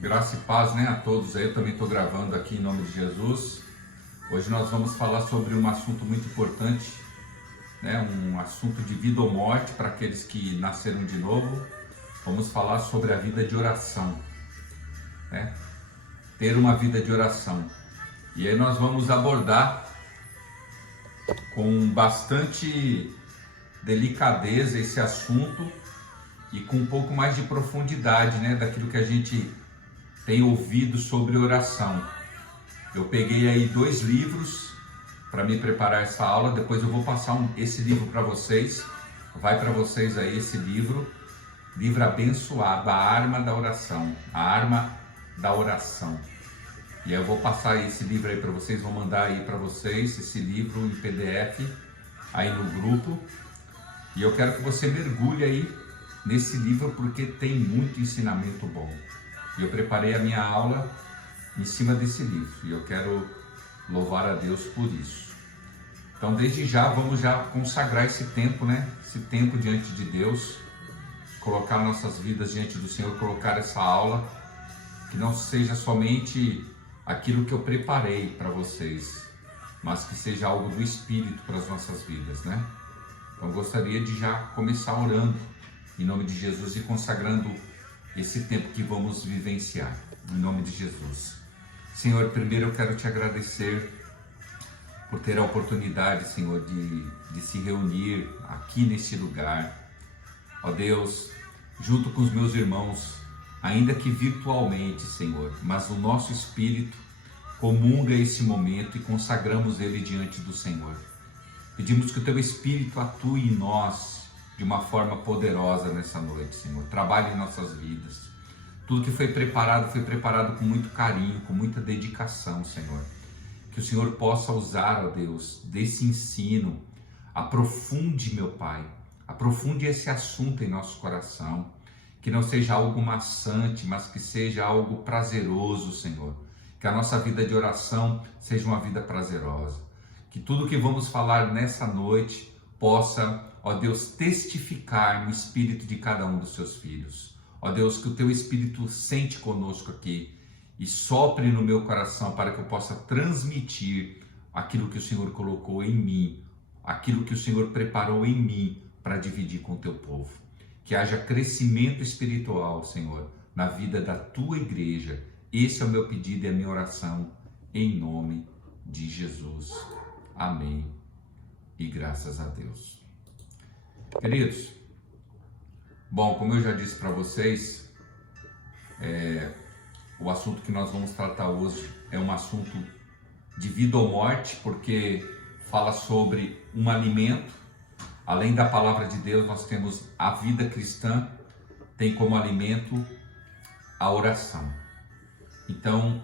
Graça e paz, né, a todos aí. Eu também estou gravando aqui em nome de Jesus. Hoje nós vamos falar sobre um assunto muito importante, né, um assunto de vida ou morte para aqueles que nasceram de novo. Vamos falar sobre a vida de oração, né? Ter uma vida de oração. E aí nós vamos abordar com bastante delicadeza esse assunto e com um pouco mais de profundidade, né, daquilo que a gente tem ouvido sobre oração. Eu peguei aí 2 livros para me preparar essa aula. Depois eu vou passar esse livro para vocês. Vai para vocês aí esse livro abençoado, A Arma da Oração, A Arma da Oração. E aí eu vou passar esse livro aí para vocês, vou mandar aí para vocês esse livro em PDF aí no grupo. E eu quero que você mergulhe aí nesse livro porque tem muito ensinamento bom. E eu preparei a minha aula em cima desse livro e eu quero louvar a Deus por isso. Então, desde já, vamos já consagrar esse tempo, né? Esse tempo diante de Deus, colocar nossas vidas diante do Senhor, colocar essa aula, que não seja somente aquilo que eu preparei para vocês, mas que seja algo do Espírito para as nossas vidas, né? Então, gostaria de já começar orando em nome de Jesus e consagrando esse tempo que vamos vivenciar, em nome de Jesus. Senhor, primeiro eu quero te agradecer por ter a oportunidade, Senhor, de se reunir aqui neste lugar. Ó Deus, junto com os meus irmãos, ainda que virtualmente, Senhor, mas o nosso espírito comunga esse momento e consagramos ele diante do Senhor. Pedimos que o teu Espírito atue em nós de uma forma poderosa nessa noite, Senhor. Trabalhe em nossas vidas. Tudo que foi preparado com muito carinho, com muita dedicação, Senhor. Que o Senhor possa usar, ó Deus, desse ensino. Aprofunde, meu Pai, aprofunde esse assunto em nosso coração. Que não seja algo maçante, mas que seja algo prazeroso, Senhor. Que a nossa vida de oração seja uma vida prazerosa. Que tudo que vamos falar nessa noite possa, ó Deus, testificar no espírito de cada um dos seus filhos. Ó Deus, que o teu Espírito sente conosco aqui e sopre no meu coração para que eu possa transmitir aquilo que o Senhor colocou em mim, aquilo que o Senhor preparou em mim para dividir com o teu povo. Que haja crescimento espiritual, Senhor, na vida da tua igreja. Esse é o meu pedido e a minha oração, em nome de Jesus. Amém. E graças a Deus. Queridos, bom, como eu já disse para vocês, o assunto que nós vamos tratar hoje é um assunto de vida ou morte, porque fala sobre um alimento. Além da palavra de Deus, nós temos a vida cristã, tem como alimento a oração. Então,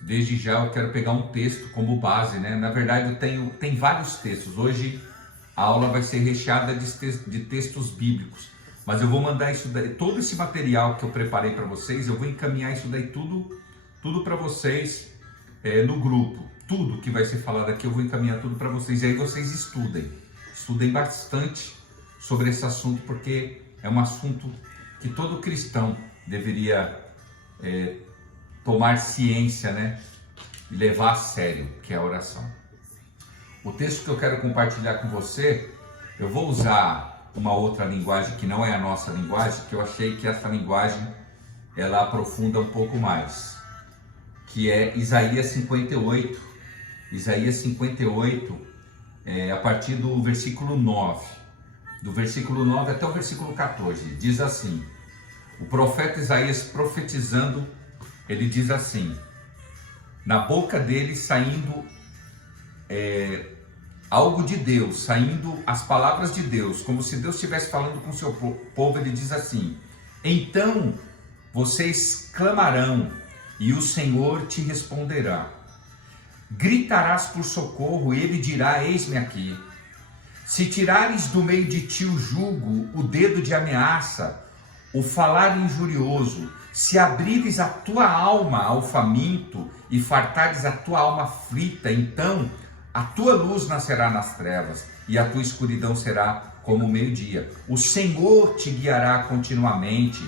desde já eu quero pegar um texto como base, né? Na verdade, tem vários textos. Hoje a aula vai ser recheada de textos bíblicos, mas eu vou mandar isso daí, todo esse material que eu preparei para vocês, eu vou encaminhar isso daí tudo para vocês no grupo. Tudo que vai ser falado aqui eu vou encaminhar tudo para vocês, e aí vocês estudem bastante sobre esse assunto, porque é um assunto que todo cristão deveria tomar ciência, né? E levar a sério, que é a oração. O texto que eu quero compartilhar com você, eu vou usar uma outra linguagem que não é a nossa linguagem, que eu achei que essa linguagem ela aprofunda um pouco mais, que é Isaías 58. Isaías 58, a partir do versículo 9. Do versículo 9 até o versículo 14, diz assim: o profeta Isaías profetizando, ele diz assim: na boca dele saindo algo de Deus, saindo as palavras de Deus, como se Deus estivesse falando com o seu povo. Ele diz assim: então vocês clamarão e o Senhor te responderá. Gritarás por socorro, ele dirá: eis-me aqui. Se tirares do meio de ti o jugo, o dedo de ameaça, o falar injurioso, se abrires a tua alma ao faminto e fartares a tua alma aflita, então a tua luz nascerá nas trevas e a tua escuridão será como o meio-dia. O Senhor te guiará continuamente,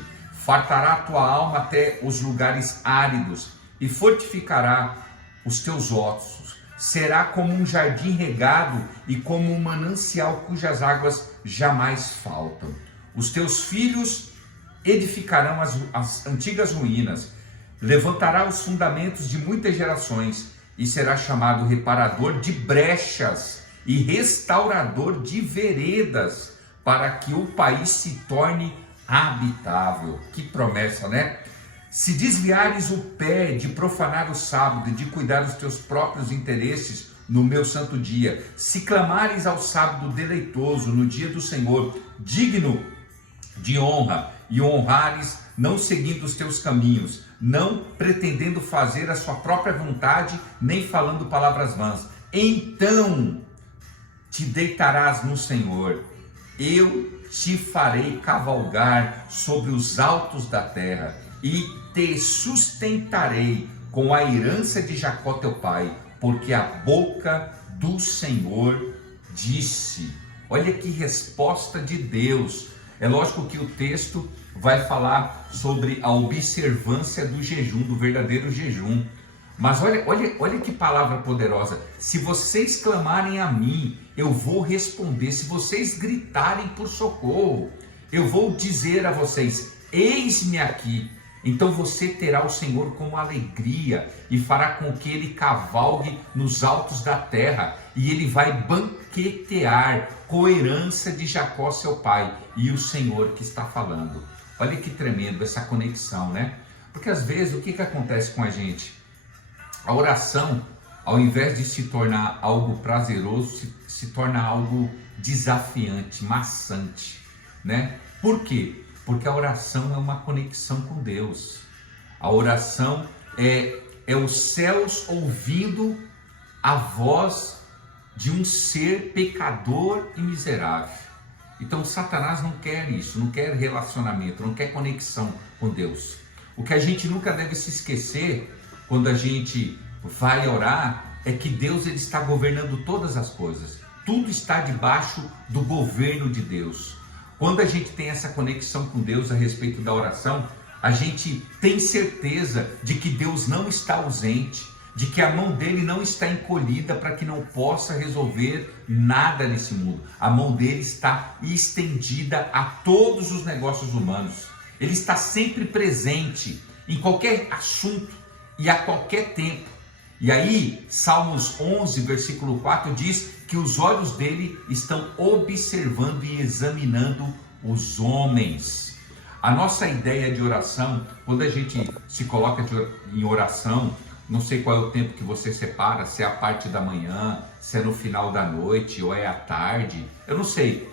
fartará a tua alma até os lugares áridos e fortificará os teus ossos. Será como um jardim regado e como um manancial cujas águas jamais faltam. Os teus filhos edificarão as antigas ruínas, levantará os fundamentos de muitas gerações e será chamado reparador de brechas e restaurador de veredas, para que o país se torne habitável. Que promessa, né? Se desviares o pé de profanar o sábado e de cuidar dos teus próprios interesses no meu santo dia, se clamares ao sábado deleitoso no dia do Senhor, digno de honra, e honrares, não seguindo os teus caminhos, não pretendendo fazer a sua própria vontade, nem falando palavras vãs, então te deitarás no Senhor, eu te farei cavalgar sobre os altos da terra, e te sustentarei com a herança de Jacó teu pai, porque a boca do Senhor disse. Olha que resposta de Deus. É lógico que o texto vai falar sobre a observância do jejum, do verdadeiro jejum. Mas olha que palavra poderosa. Se vocês clamarem a mim, eu vou responder. Se vocês gritarem por socorro, eu vou dizer a vocês, eis-me aqui. Então você terá o Senhor como alegria e fará com que ele cavalgue nos altos da terra, e ele vai banquetear com a herança de Jacó seu pai. E o Senhor que está falando. Olha que tremendo essa conexão, né? Porque às vezes o que acontece com a gente? A oração, ao invés de se tornar algo prazeroso, se torna algo desafiante, maçante, né? Por quê? Porque a oração é uma conexão com Deus. A oração é os céus ouvindo a voz de um ser pecador e miserável. Então Satanás não quer isso, não quer relacionamento, não quer conexão com Deus. O que a gente nunca deve se esquecer quando a gente vai orar é que Deus ele está governando todas as coisas. Tudo está debaixo do governo de Deus. Quando a gente tem essa conexão com Deus a respeito da oração, a gente tem certeza de que Deus não está ausente, de que a mão dele não está encolhida para que não possa resolver nada nesse mundo. A mão dele está estendida a todos os negócios humanos. Ele está sempre presente em qualquer assunto e a qualquer tempo. E aí, Salmos 11, versículo 4 diz que os olhos dele estão observando e examinando os homens. A nossa ideia de oração, quando a gente se coloca em oração, não sei qual é o tempo que você separa, se é a parte da manhã, se é no final da noite ou é à tarde, eu não sei.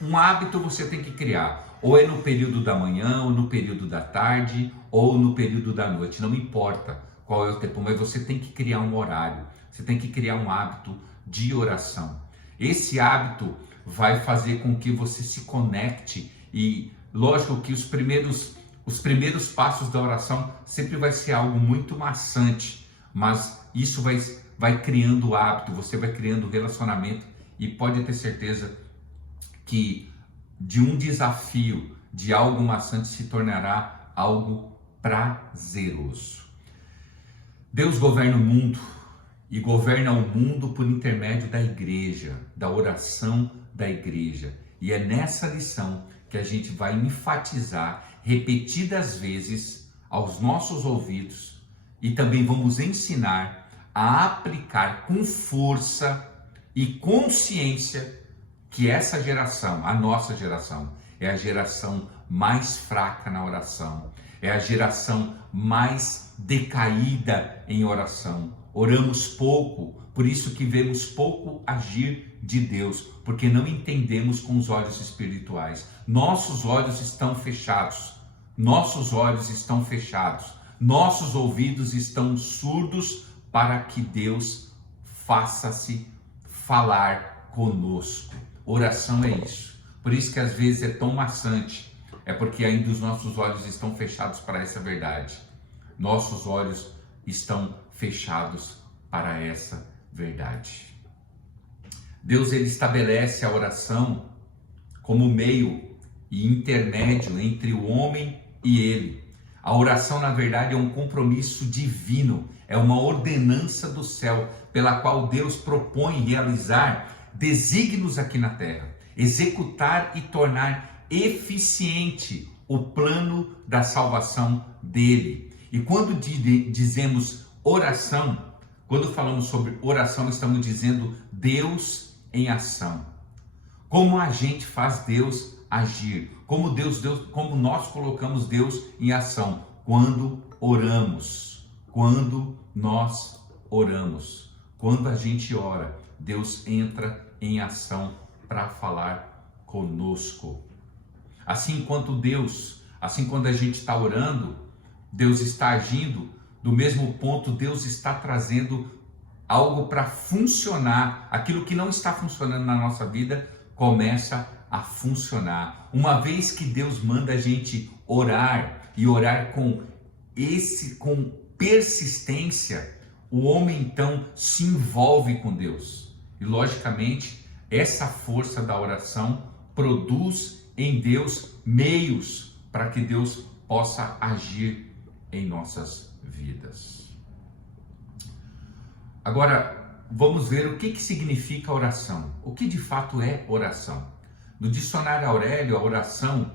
Um hábito você tem que criar, ou é no período da manhã, ou no período da tarde, ou no período da noite, não importa qual é o tempo, mas você tem que criar um horário, você tem que criar um hábito de oração. Esse hábito vai fazer com que você se conecte e, lógico que os primeiros passos da oração sempre vai ser algo muito maçante, mas isso vai criando hábito, você vai criando relacionamento e pode ter certeza que de um desafio, de algo maçante se tornará algo prazeroso. Deus governa o mundo e governa o mundo por intermédio da igreja, da oração da igreja. E é nessa lição que a gente vai enfatizar repetidas vezes aos nossos ouvidos e também vamos ensinar a aplicar com força e consciência que essa geração, a nossa geração, é a geração mais fraca na oração, é a geração mais decaída em oração. Oramos pouco, por isso que vemos pouco agir de Deus, porque não entendemos com os olhos espirituais. Nossos olhos estão fechados, nossos olhos estão fechados, nossos ouvidos estão surdos para que Deus faça-se falar conosco. Oração é isso. Por isso que às vezes é tão maçante, é porque ainda os nossos olhos estão fechados para essa verdade. Nossos olhos estão fechados para essa verdade. Deus ele estabelece a oração como meio e intermédio entre o homem e Ele. A oração, na verdade, é um compromisso divino, é uma ordenança do céu, pela qual Deus propõe realizar desígnios aqui na terra, executar e tornar eficiente o plano da salvação dele. E quando dizemos oração, quando falamos sobre oração, estamos dizendo Deus em ação. Como a gente faz Deus agir? Como nós colocamos Deus em ação? Quando oramos. Quando nós oramos. Quando a gente ora, Deus entra em ação para falar conosco. Assim, quando a gente está orando, Deus está agindo. Do mesmo ponto, Deus está trazendo algo para funcionar. Aquilo que não está funcionando na nossa vida começa a funcionar. Uma vez que Deus manda a gente orar e orar com persistência, o homem então se envolve com Deus. E logicamente, essa força da oração produz em Deus meios para que Deus possa agir em nossas vidas. Agora, vamos ver o que significa oração. O que de fato é oração? No dicionário Aurélio, a oração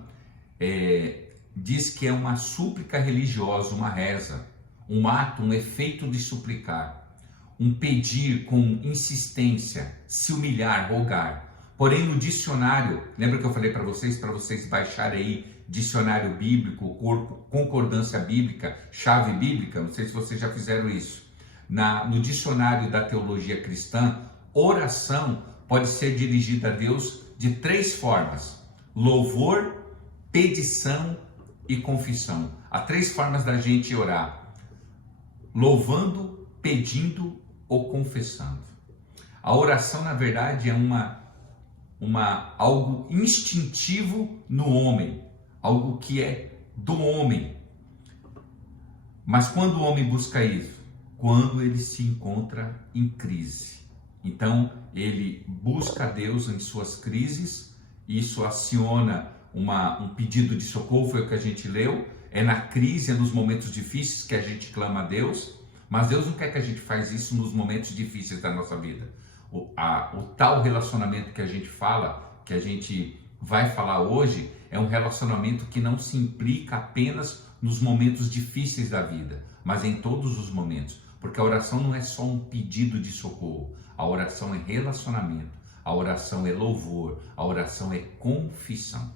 diz que é uma súplica religiosa, uma reza, um ato, um efeito de suplicar, um pedir com insistência, se humilhar, rogar. Porém, no dicionário, lembra que eu falei para vocês baixarem aí dicionário bíblico, concordância bíblica, chave bíblica, não sei se vocês já fizeram isso. No dicionário da teologia cristã, oração pode ser dirigida a Deus de 3 formas: louvor, petição e confissão. Há 3 formas da gente orar: louvando, pedindo ou confessando. A oração, na verdade, é algo instintivo no homem, algo que é do homem. Mas quando o homem busca isso? Quando ele se encontra em crise. Então, ele busca Deus em suas crises, isso aciona um pedido de socorro, foi o que a gente leu. É na crise, é nos momentos difíceis que a gente clama a Deus, mas Deus não quer que a gente faça isso nos momentos difíceis da nossa vida. O tal relacionamento que a gente fala, que a gente vai falar hoje, é um relacionamento que não se implica apenas nos momentos difíceis da vida, mas em todos os momentos. Porque a oração não é só um pedido de socorro, a oração é relacionamento, a oração é louvor, a oração é confissão.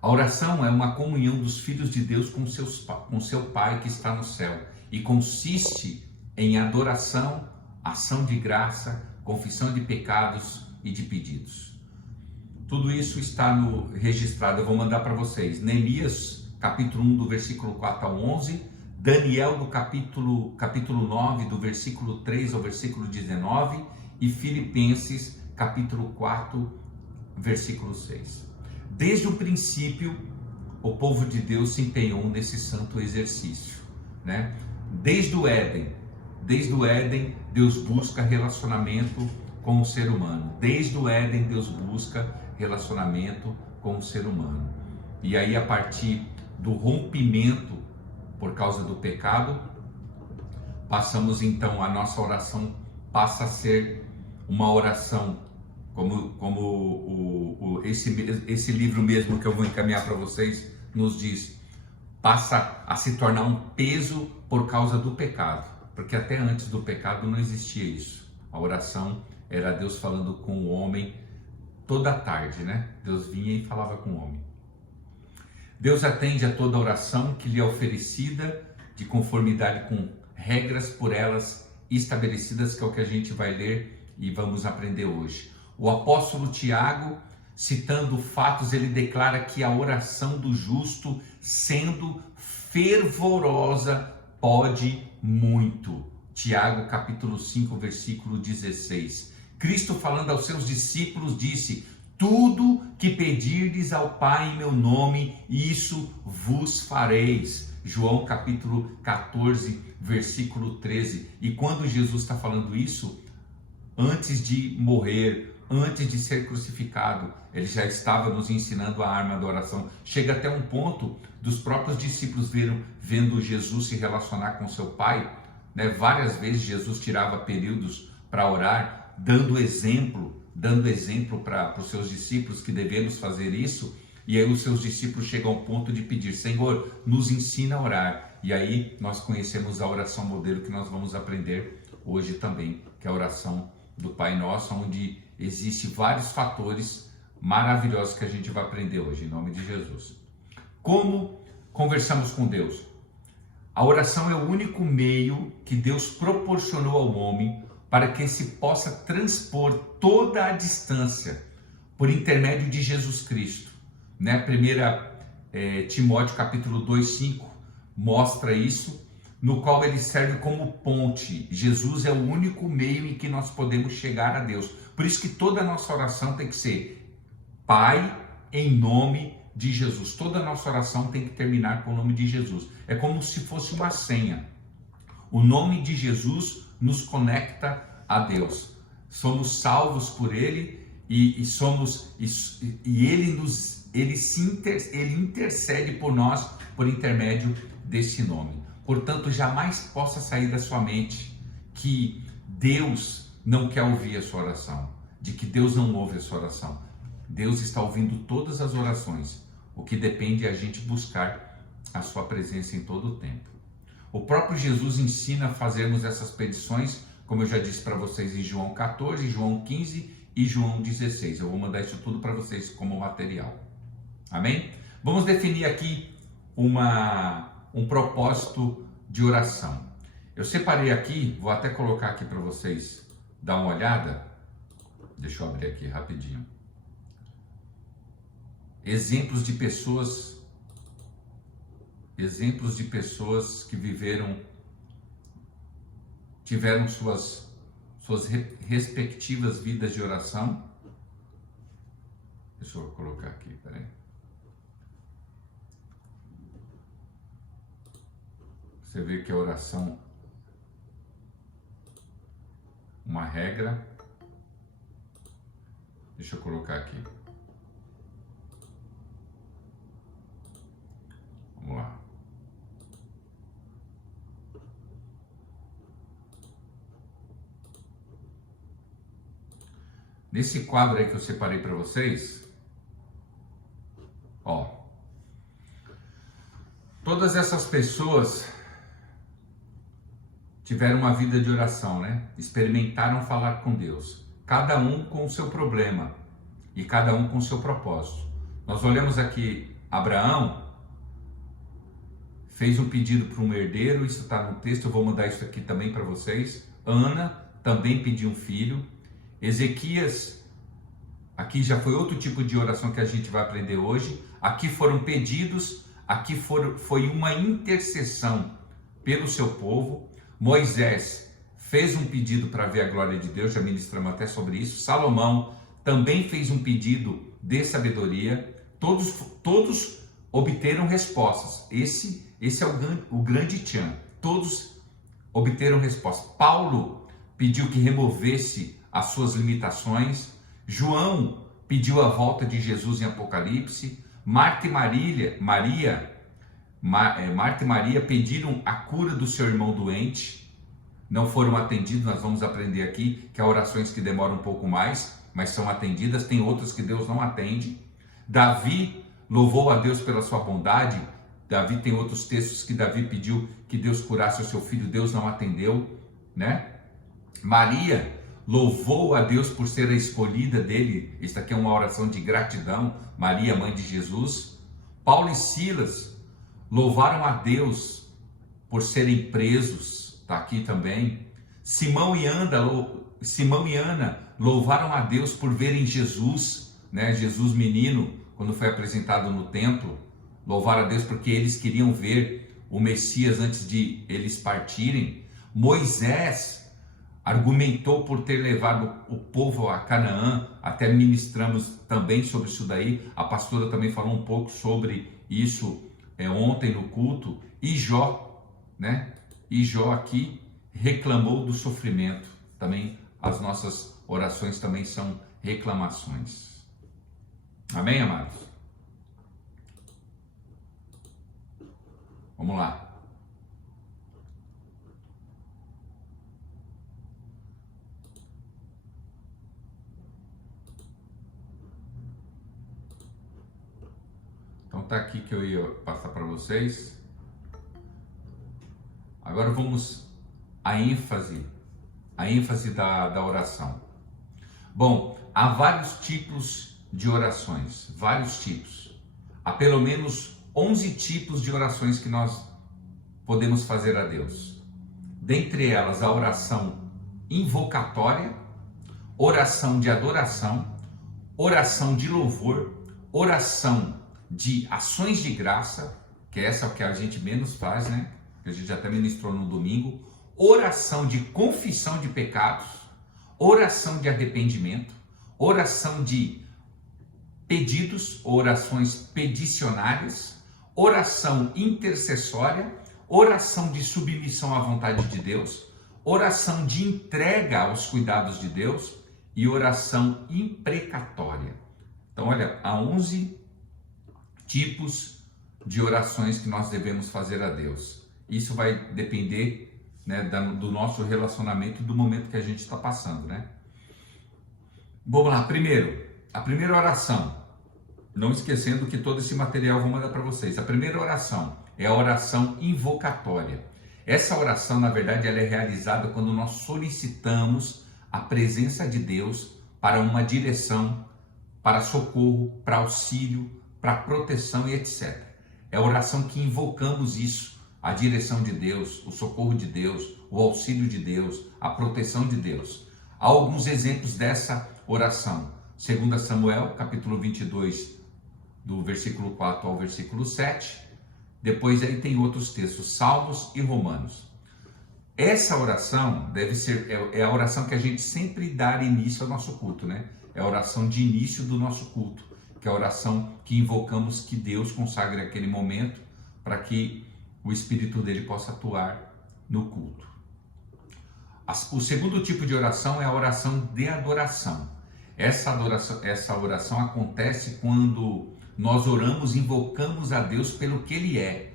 A oração é uma comunhão dos filhos de Deus com seu Pai que está no céu e consiste em adoração, ação de graça, confissão de pecados e de pedidos. Tudo isso está registrado, eu vou mandar para vocês. Neemias, capítulo 1, do versículo 4 ao 11, Daniel, do capítulo 9, do versículo 3 ao versículo 19, e Filipenses, capítulo 4, versículo 6. Desde o princípio, o povo de Deus se empenhou nesse santo exercício, né? Desde o Éden, Deus busca relacionamento com o ser humano. Desde o Éden, Deus busca relacionamento com o ser humano. E aí, a partir do rompimento por causa do pecado, passamos então, a nossa oração passa a ser uma oração, como esse livro mesmo que eu vou encaminhar para vocês nos diz, passa a se tornar um peso por causa do pecado, porque até antes do pecado não existia isso. A oração era Deus falando com o homem toda tarde, né? Deus vinha e falava com o homem. Deus atende a toda oração que lhe é oferecida de conformidade com regras por elas estabelecidas, que é o que a gente vai ler e vamos aprender hoje. O apóstolo Tiago, citando fatos, ele declara que a oração do justo, sendo fervorosa, pode muito. Tiago, capítulo 5, versículo 16. Cristo, falando aos seus discípulos, disse: tudo que pedirdes ao Pai em meu nome, isso vos fareis. João capítulo 14, versículo 13. E quando Jesus está falando isso, antes de morrer, antes de ser crucificado, ele já estava nos ensinando a arma da oração. Chega até um ponto dos próprios discípulos vendo Jesus se relacionar com seu Pai, né? Várias vezes Jesus tirava períodos para orar, dando exemplo para os seus discípulos que devemos fazer isso. E aí os seus discípulos chegam ao ponto de pedir: Senhor, nos ensina a orar. E aí nós conhecemos a oração modelo que nós vamos aprender hoje também, que é a oração do Pai Nosso, onde existe vários fatores maravilhosos que a gente vai aprender hoje, em nome de Jesus. Como conversamos com Deus? A oração é o único meio que Deus proporcionou ao homem para que se possa transpor toda a distância por intermédio de Jesus Cristo. 1 Timóteo capítulo 2:5 mostra isso, no qual ele serve como ponte. Jesus é o único meio em que nós podemos chegar a Deus. Por isso que toda a nossa oração tem que ser: Pai, em nome de Jesus. Toda a nossa oração tem que terminar com o nome de Jesus. É como se fosse uma senha. O nome de Jesus nos conecta a Deus. Somos salvos por Ele e Ele intercede por nós por intermédio desse nome. Portanto, jamais possa sair da sua mente que Deus não quer ouvir a sua oração, de que Deus não ouve a sua oração. Deus está ouvindo todas as orações. O que depende é a gente buscar a sua presença em todo o tempo. O próprio Jesus ensina a fazermos essas petições, como eu já disse para vocês em João 14, João 15 e João 16. Eu vou mandar isso tudo para vocês como material. Amém? Vamos definir aqui um propósito de oração. Eu separei aqui, vou até colocar aqui para vocês dar uma olhada. Deixa eu abrir aqui rapidinho. Exemplos de pessoas que tiveram suas respectivas vidas de oração. Deixa eu colocar aqui, peraí. Você vê que a oração, uma regra. Deixa eu colocar aqui. Vamos lá. Nesse quadro aí que eu separei para vocês, ó, todas essas pessoas tiveram uma vida de oração, né? Experimentaram falar com Deus, cada um com o seu problema e cada um com o seu propósito. Nós olhamos aqui, Abraão fez um pedido para um herdeiro, isso está no texto, eu vou mandar isso aqui também para vocês. Ana também pediu um filho. Ezequias, aqui já foi outro tipo de oração que a gente vai aprender hoje. Aqui foram pedidos, aqui foi uma intercessão pelo seu povo. Moisés fez um pedido para ver a glória de Deus, já ministramos até sobre isso. Salomão também fez um pedido de sabedoria. Todos obteram respostas. Esse é o grande tchan. Todos obteram respostas. Paulo pediu que removesse as suas limitações. João pediu a volta de Jesus em Apocalipse. Marta e Maria pediram a cura do seu irmão doente. Não foram atendidos. Nós vamos aprender aqui que há orações que demoram um pouco mais, mas são atendidas. Tem outras que Deus não atende. Davi louvou a Deus pela sua bondade. Davi tem outros textos que Davi pediu que Deus curasse o seu filho. Deus não atendeu, né? Maria louvou a Deus por ser a escolhida dele. Esta aqui é uma oração de gratidão. Maria, mãe de Jesus. Paulo e Silas louvaram a Deus por serem presos. Está aqui também. Simão e Ana louvaram a Deus por verem Jesus, né? Jesus menino, quando foi apresentado no templo. Louvaram a Deus porque eles queriam ver o Messias antes de eles partirem. Moisés argumentou por ter levado o povo a Canaã. Até ministramos também sobre isso daí. A pastora também falou um pouco sobre isso ontem no culto. E Jó, né? E Jó aqui reclamou do sofrimento. Também as nossas orações também são reclamações. Amém, amados? Vamos lá. Então tá aqui que eu ia passar para vocês. Agora vamos à ênfase da oração. Bom, há vários tipos de orações, vários tipos. Há pelo menos 11 tipos de orações que nós podemos fazer a Deus. Dentre elas, a oração invocatória, oração de adoração, oração de louvor, oração de ações de graça, que é essa que a gente menos faz, né? Que a gente até ministrou no domingo, oração de confissão de pecados, oração de arrependimento, oração de pedidos, orações peticionárias, oração intercessória, oração de submissão à vontade de Deus, oração de entrega aos cuidados de Deus e oração imprecatória. Então, olha, há 11 tipos de orações que nós devemos fazer a Deus. Isso vai depender, né, do nosso relacionamento e do momento que a gente está passando, né? Vamos lá, a primeira oração, não esquecendo que todo esse material eu vou mandar para vocês. A primeira oração é a oração invocatória. Essa oração, na verdade, ela é realizada quando nós solicitamos a presença de Deus para uma direção, para socorro, para auxílio, para proteção e etc. É a oração que invocamos isso, a direção de Deus, o socorro de Deus, o auxílio de Deus, a proteção de Deus. Há alguns exemplos dessa oração. 2 Samuel, capítulo 22, do versículo 4 ao versículo 7. Depois aí tem outros textos, Salmos e Romanos. Essa oração deve ser, é a oração que a gente sempre dá início ao nosso culto, né? É a oração de início do nosso culto, que é a oração que invocamos que Deus consagre aquele momento para que o Espírito dele possa atuar no culto. O segundo tipo de oração é a oração de adoração. Essa oração acontece quando nós oramos, invocamos a Deus pelo que Ele é.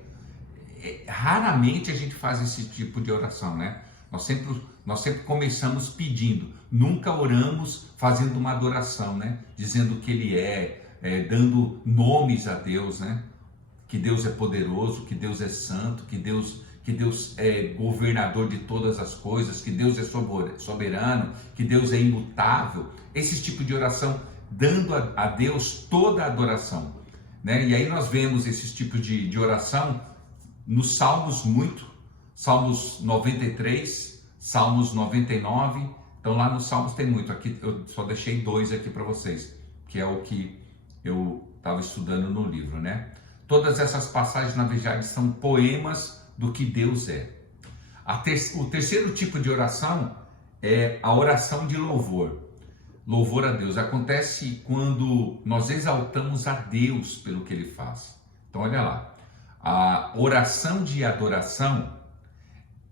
Raramente a gente faz esse tipo de oração, né? Nós sempre começamos pedindo, nunca oramos fazendo uma adoração, né? Dizendo que Ele dando nomes a Deus, né? Que Deus é poderoso, que Deus é santo, que Deus é governador de todas as coisas, que Deus é soberano, que Deus é imutável. Esse tipo de oração dando a Deus toda a adoração, né? E aí nós vemos esses tipos de oração nos Salmos Salmos 93, Salmos 99. Então lá nos Salmos tem muito. Aqui eu só deixei 2 aqui para vocês, que é o que eu estava estudando no livro, né? Todas essas passagens, na verdade, são poemas do que Deus é. O terceiro tipo de oração é a oração de louvor. Louvor a Deus. Acontece quando nós exaltamos a Deus pelo que Ele faz. Então, olha lá. A oração de adoração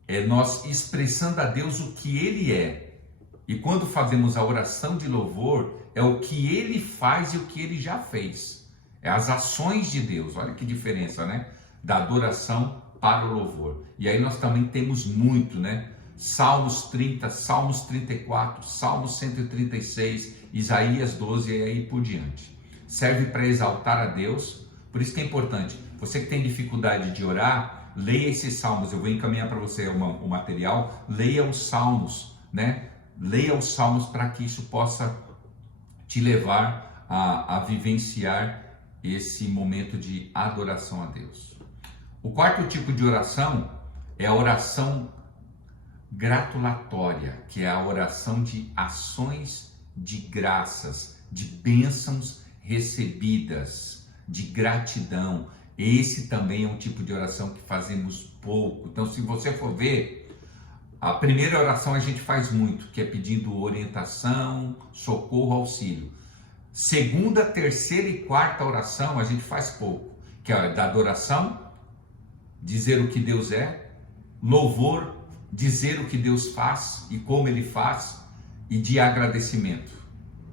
é nós expressando a Deus o que Ele é. E quando fazemos a oração de louvor, é o que Ele faz e o que Ele já fez. É as ações de Deus, olha que diferença, né? Da adoração para o louvor. E aí nós também temos muito, né? Salmos 30, Salmos 34, Salmos 136, Isaías 12 e aí por diante. Serve para exaltar a Deus, por isso que é importante. Você que tem dificuldade de orar, leia esses salmos, eu vou encaminhar para você o material, leia os salmos, né? Leia os salmos para que isso possa te levar a vivenciar esse momento de adoração a Deus. O quarto tipo de oração é a oração gratulatória, que é a oração de ações de graças, de bênçãos recebidas, de gratidão. Esse também é um tipo de oração que fazemos pouco. Então, se você for ver, a primeira oração a gente faz muito, que é pedindo orientação, socorro, auxílio. Segunda, terceira e quarta oração a gente faz pouco, que é a da adoração, dizer o que Deus é, louvor, dizer o que Deus faz e como Ele faz, e de agradecimento.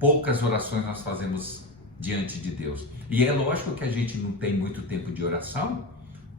poucas orações nós fazemos diante de Deus. E é lógico que a gente não tem muito tempo de oração,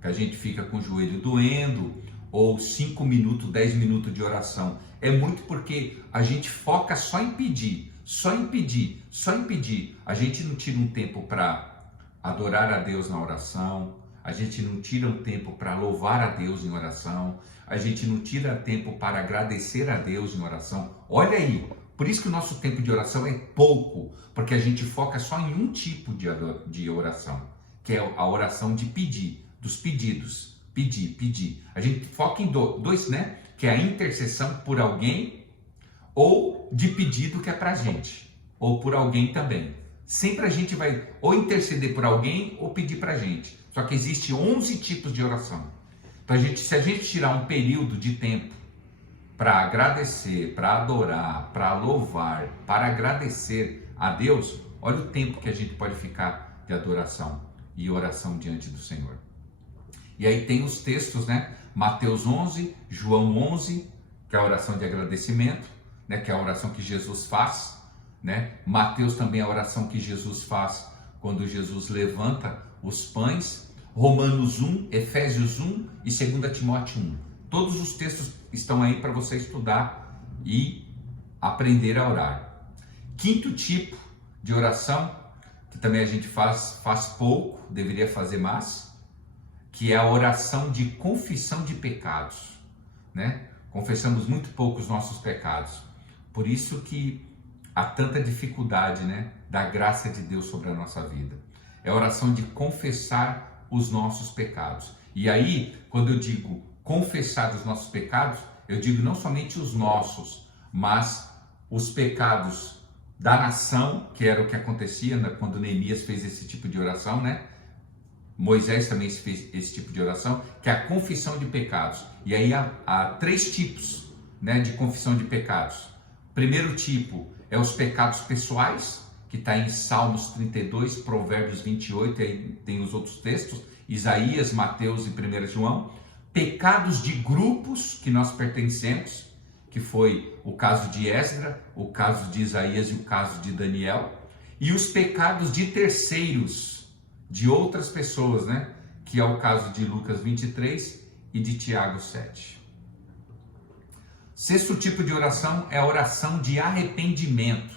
que a gente fica com o joelho doendo, ou 5 minutos, 10 minutos de oração. É muito porque a gente foca só em pedir, só em pedir, só em pedir. A gente não tira um tempo para adorar a Deus na oração, a gente não tira um tempo para louvar a Deus em oração, a gente não tira tempo para agradecer a Deus em oração. Olha aí, por isso que o nosso tempo de oração é pouco, porque a gente foca só em um tipo de oração, que é a oração de pedir, dos pedidos, pedir. A gente foca em dois, né? Que é a intercessão por alguém ou de pedido que é pra gente, ou por alguém também. Sempre a gente vai ou interceder por alguém ou pedir pra gente. Só que existe 11 tipos de oração. Então se a gente tirar um período de tempo para agradecer, para adorar, para louvar, para agradecer a Deus, olha o tempo que a gente pode ficar de adoração e oração diante do Senhor. E aí tem os textos, né? Mateus 11, João 11, que é a oração de agradecimento, né? Que é a oração que Jesus faz, né? Mateus também é a oração que Jesus faz quando Jesus levanta os pães. Romanos 1, Efésios 1 e 2 Timóteo 1. Todos os textos estão aí para você estudar e aprender a orar. Quinto tipo de oração, que também a gente faz pouco, deveria fazer mais, que é a oração de confissão de pecados, né? Confessamos muito pouco os nossos pecados. Por isso que há tanta dificuldade, né, da graça de Deus sobre a nossa vida. É a oração de confessar os nossos pecados. E aí, quando eu digo confessar os nossos pecados, eu digo não somente os nossos, mas os pecados da nação, que era o que acontecia quando Neemias fez esse tipo de oração, né? Moisés também fez esse tipo de oração, que é a confissão de pecados. E aí há 3 tipos, né, de confissão de pecados. Primeiro tipo é os pecados pessoais, que está em Salmos 32, Provérbios 28, e aí tem os outros textos, Isaías, Mateus e 1 João. Pecados de grupos que nós pertencemos, que foi o caso de Esdra, o caso de Isaías e o caso de Daniel. E os pecados de terceiros, de outras pessoas, né? Que é o caso de Lucas 23 e de Tiago 7. Sexto tipo de oração é a oração de arrependimento.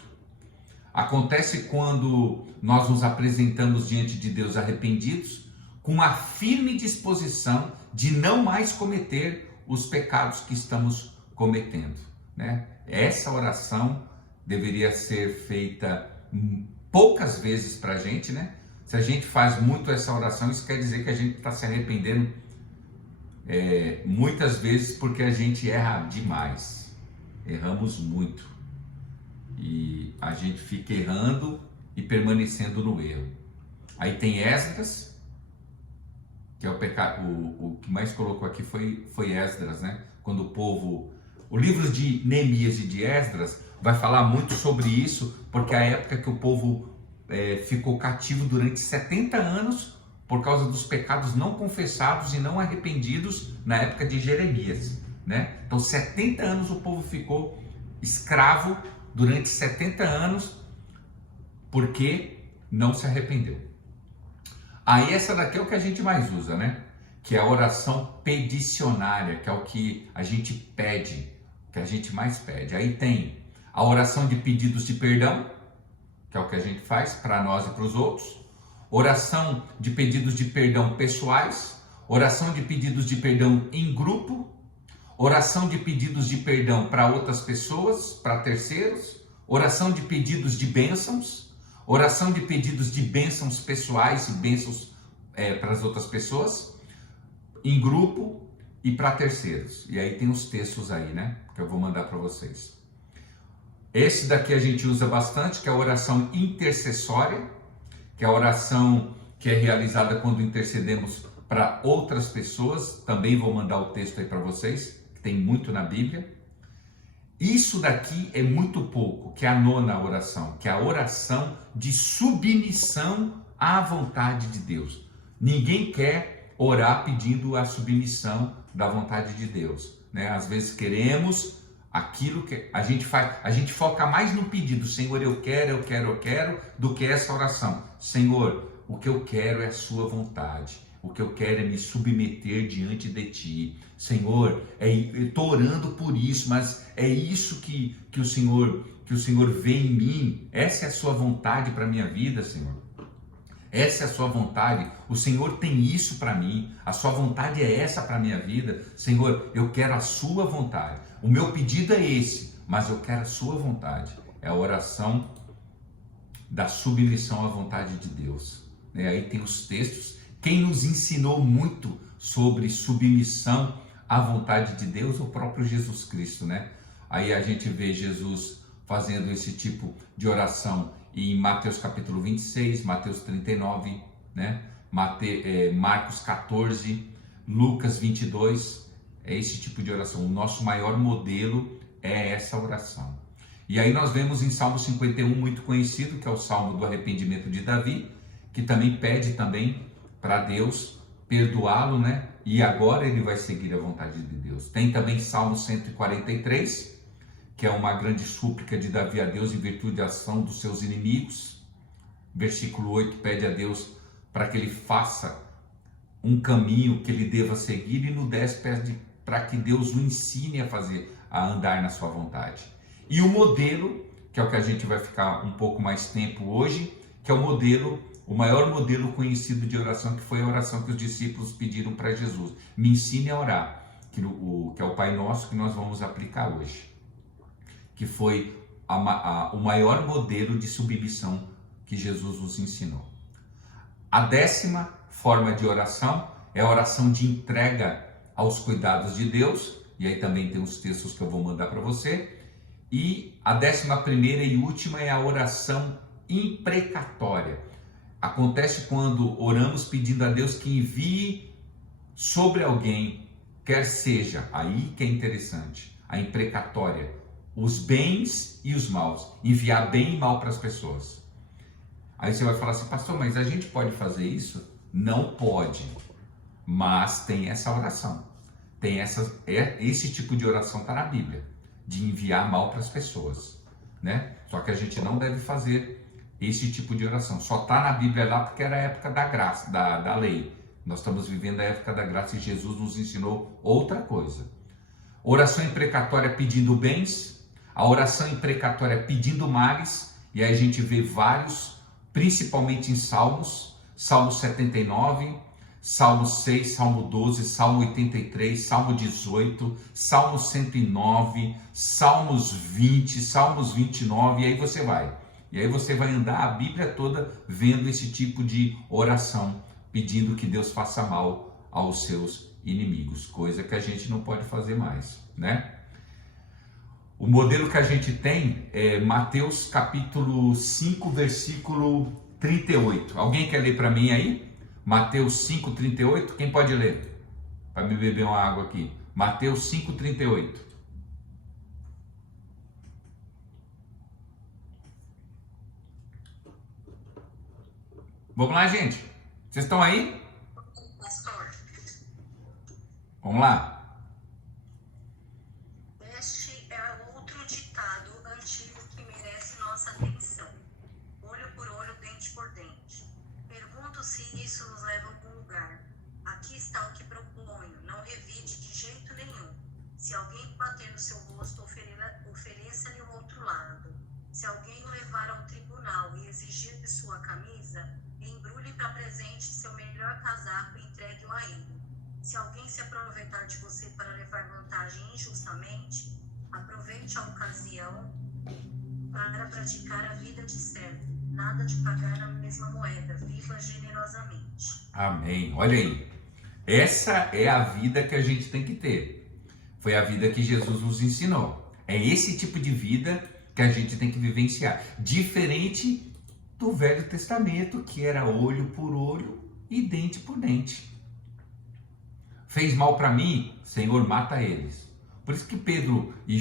Acontece quando nós nos apresentamos diante de Deus arrependidos, com a firme disposição de não mais cometer os pecados que estamos cometendo, né? Essa oração deveria ser feita poucas vezes para a gente, né? Se a gente faz muito essa oração, isso quer dizer que a gente está se arrependendo muitas vezes, porque a gente erra demais, erramos muito. E a gente fica errando e permanecendo no erro. Aí tem Esdras, que é o pecado, o que mais colocou aqui foi Esdras, né? Quando o povo, o livro de Neemias e de Esdras vai falar muito sobre isso, porque é a época que o povo ficou cativo durante 70 anos por causa dos pecados não confessados e não arrependidos na época de Jeremias, né? Então 70 anos o povo ficou escravo durante 70 anos porque não se arrependeu. Aí essa daqui é o que a gente mais usa, né? Que é a oração peticionária, que é o que a gente pede, que a gente mais pede. Aí tem a oração de pedidos de perdão, que é o que a gente faz para nós e para os outros. Oração de pedidos de perdão pessoais, oração de pedidos de perdão em grupo, oração de pedidos de perdão para outras pessoas, para terceiros, oração de pedidos de bênçãos, oração de pedidos de bênçãos pessoais e bênçãos para as outras pessoas, em grupo e para terceiros. E aí tem os textos aí, né, que eu vou mandar para vocês. Esse daqui a gente usa bastante, que é a oração intercessória, que é a oração que é realizada quando intercedemos para outras pessoas. Também vou mandar o texto aí para vocês, que tem muito na Bíblia. Isso daqui é muito pouco, que é a 9ª oração, que é a oração de submissão à vontade de Deus. Ninguém quer orar pedindo a submissão da vontade de Deus, né? Às vezes queremos aquilo que a gente faz, a gente foca mais no pedido, Senhor, eu quero, do que essa oração. Senhor, o que eu quero é a sua vontade. O que eu quero é me submeter diante de ti. Senhor, eu estou orando por isso, mas é isso que o Senhor vê em mim. Essa é a sua vontade para a minha vida, Senhor. Essa é a sua vontade. O Senhor tem isso para mim. A sua vontade é essa para a minha vida. Senhor, eu quero a sua vontade. O meu pedido é esse, mas eu quero a sua vontade. É a oração da submissão à vontade de Deus. Aí tem os textos. Quem nos ensinou muito sobre submissão à vontade de Deus? O próprio Jesus Cristo, né? Aí a gente vê Jesus fazendo esse tipo de oração em Mateus capítulo 26, Mateus 39, né? Marcos 14, Lucas 22, é esse tipo de oração. O nosso maior modelo é essa oração. E aí nós vemos em Salmo 51, muito conhecido, que é o Salmo do arrependimento de Davi, que também pede também para Deus perdoá-lo, né? E agora ele vai seguir a vontade de Deus. Tem também Salmo 143, que é uma grande súplica de Davi a Deus em virtude da ação dos seus inimigos. Versículo 8 pede a Deus para que ele faça um caminho que ele deva seguir, e no 10 pede para que Deus o ensine a andar na sua vontade. E o modelo, que é o que a gente vai ficar um pouco mais tempo hoje, que é o maior modelo conhecido de oração, que foi a oração que os discípulos pediram para Jesus. Me ensine a orar, que é o Pai Nosso que nós vamos aplicar hoje. Que foi o maior modelo de submissão que Jesus nos ensinou. A 10ª forma de oração é a oração de entrega aos cuidados de Deus, e aí também tem os textos que eu vou mandar para você. E a 11ª e última é a oração imprecatória. Acontece quando oramos pedindo a Deus que envie sobre alguém, quer seja, aí que é interessante, a imprecatória, os bens e os maus, enviar bem e mal para as pessoas. Aí você vai falar assim, pastor, mas a gente pode fazer isso? Não pode, mas tem essa oração, esse tipo de oração está na Bíblia, de enviar mal para as pessoas, né? Só que a gente não deve fazer esse tipo de oração, só está na Bíblia lá porque era a época da graça, da lei. Nós estamos vivendo a época da graça e Jesus nos ensinou outra coisa. Oração imprecatória pedindo bens, a oração imprecatória pedindo males, e aí a gente vê vários, principalmente em Salmos, Salmo 79, Salmo 6, Salmo 12, Salmo 83, Salmo 18, Salmo 109, Salmos 20, Salmos 29, e aí você vai. E aí você vai andar a Bíblia toda vendo esse tipo de oração, pedindo que Deus faça mal aos seus inimigos, coisa que a gente não pode fazer mais, né? O modelo que a gente tem é Mateus capítulo 5, versículo 38. Alguém quer ler para mim aí? Mateus 5, 38. Quem pode ler? Para me beber uma água aqui. Mateus 5, 38. Vamos lá, gente. Vocês estão aí? Vamos lá. Este é outro ditado antigo que merece nossa atenção. Olho por olho, dente por dente. Pergunto se isso nos leva a algum lugar. Aqui está o que proponho. Não revide de jeito nenhum. Se alguém bater no seu rosto, ofereça-lhe o outro lado. Se alguém o levar ao tribunal e exigir de sua camisa, embrulhe para presente seu melhor casaco e entregue-o a ele. Se alguém se aproveitar de você para levar vantagem injustamente, aproveite a ocasião para praticar a vida de servo. Nada de pagar na mesma moeda. Viva generosamente. Amém. Olha aí. Essa é a vida que a gente tem que ter. Foi a vida que Jesus nos ensinou. É esse tipo de vida que a gente tem que vivenciar. Diferente do Velho Testamento, que era olho por olho e dente por dente. Fez mal para mim, Senhor, mata eles. Por isso que Pedro e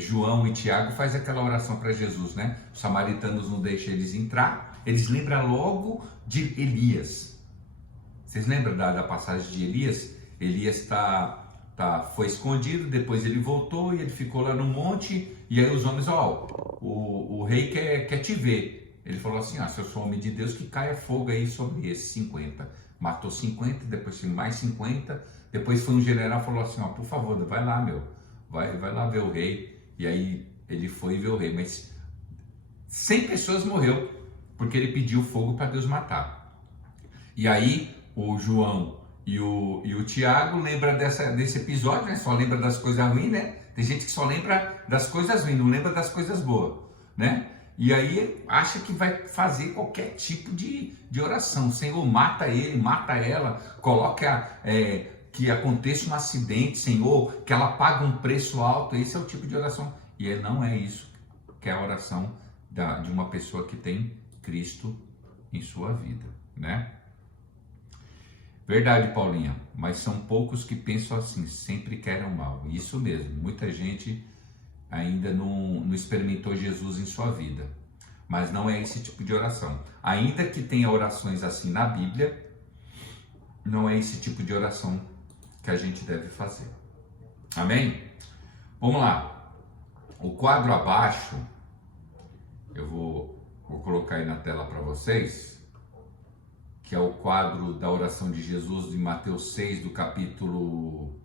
João e Tiago faz aquela oração para Jesus, né? Os samaritanos não deixam eles entrar. Eles lembram logo de Elias. Vocês lembram da passagem de Elias? Elias está foi escondido, depois ele voltou e ele ficou lá no monte, e aí os homens, o rei quer te ver. Ele falou assim, se eu sou homem de Deus, que caia fogo aí sobre esses 50. Matou 50, depois foi mais 50, depois foi um general e falou assim, por favor, vai lá, vai lá ver o rei. E aí ele foi ver o rei, mas 100 pessoas morreu, porque ele pediu fogo para Deus matar. E aí o João e o Tiago lembram desse episódio, né? Só lembra das coisas ruins, né? Tem gente que só lembra das coisas ruins, não lembra das coisas boas, né? E aí acha que vai fazer qualquer tipo de oração. Senhor, mata ele, mata ela, coloca que aconteça um acidente, Senhor, que ela pague um preço alto. Esse é o tipo de oração. E não é isso que é a oração de uma pessoa que tem Cristo em sua vida, né? Verdade, Paulinha, mas são poucos que pensam assim, sempre querem o mal. Isso mesmo, muita gente ainda não experimentou Jesus em sua vida, mas não é esse tipo de oração. Ainda que tenha orações assim na Bíblia, não é esse tipo de oração que a gente deve fazer. Amém? Vamos lá. O quadro abaixo, eu vou colocar aí na tela para vocês, que é o quadro da oração de Jesus de Mateus 6, do capítulo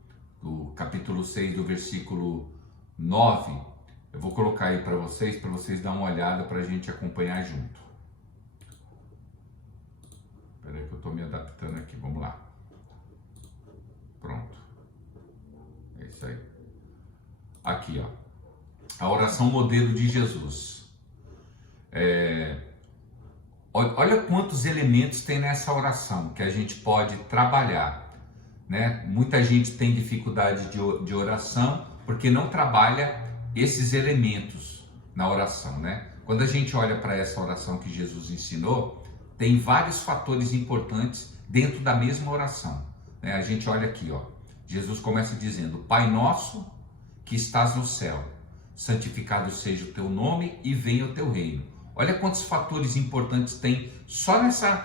6, do versículo 9. Eu vou colocar aí para vocês darem uma olhada, para a gente acompanhar junto. Espera aí que eu estou me adaptando aqui, vamos lá. Pronto. É isso aí. Aqui, a oração modelo de Jesus. Olha quantos elementos tem nessa oração que a gente pode trabalhar, né? Muita gente tem dificuldade de oração porque não trabalha esses elementos na oração, né? Quando a gente olha para essa oração que Jesus ensinou, tem vários fatores importantes dentro da mesma oração, né? A gente olha aqui, Jesus começa dizendo: Pai nosso que estás no céu, santificado seja o teu nome e venha o teu reino. Olha quantos fatores importantes tem só nessa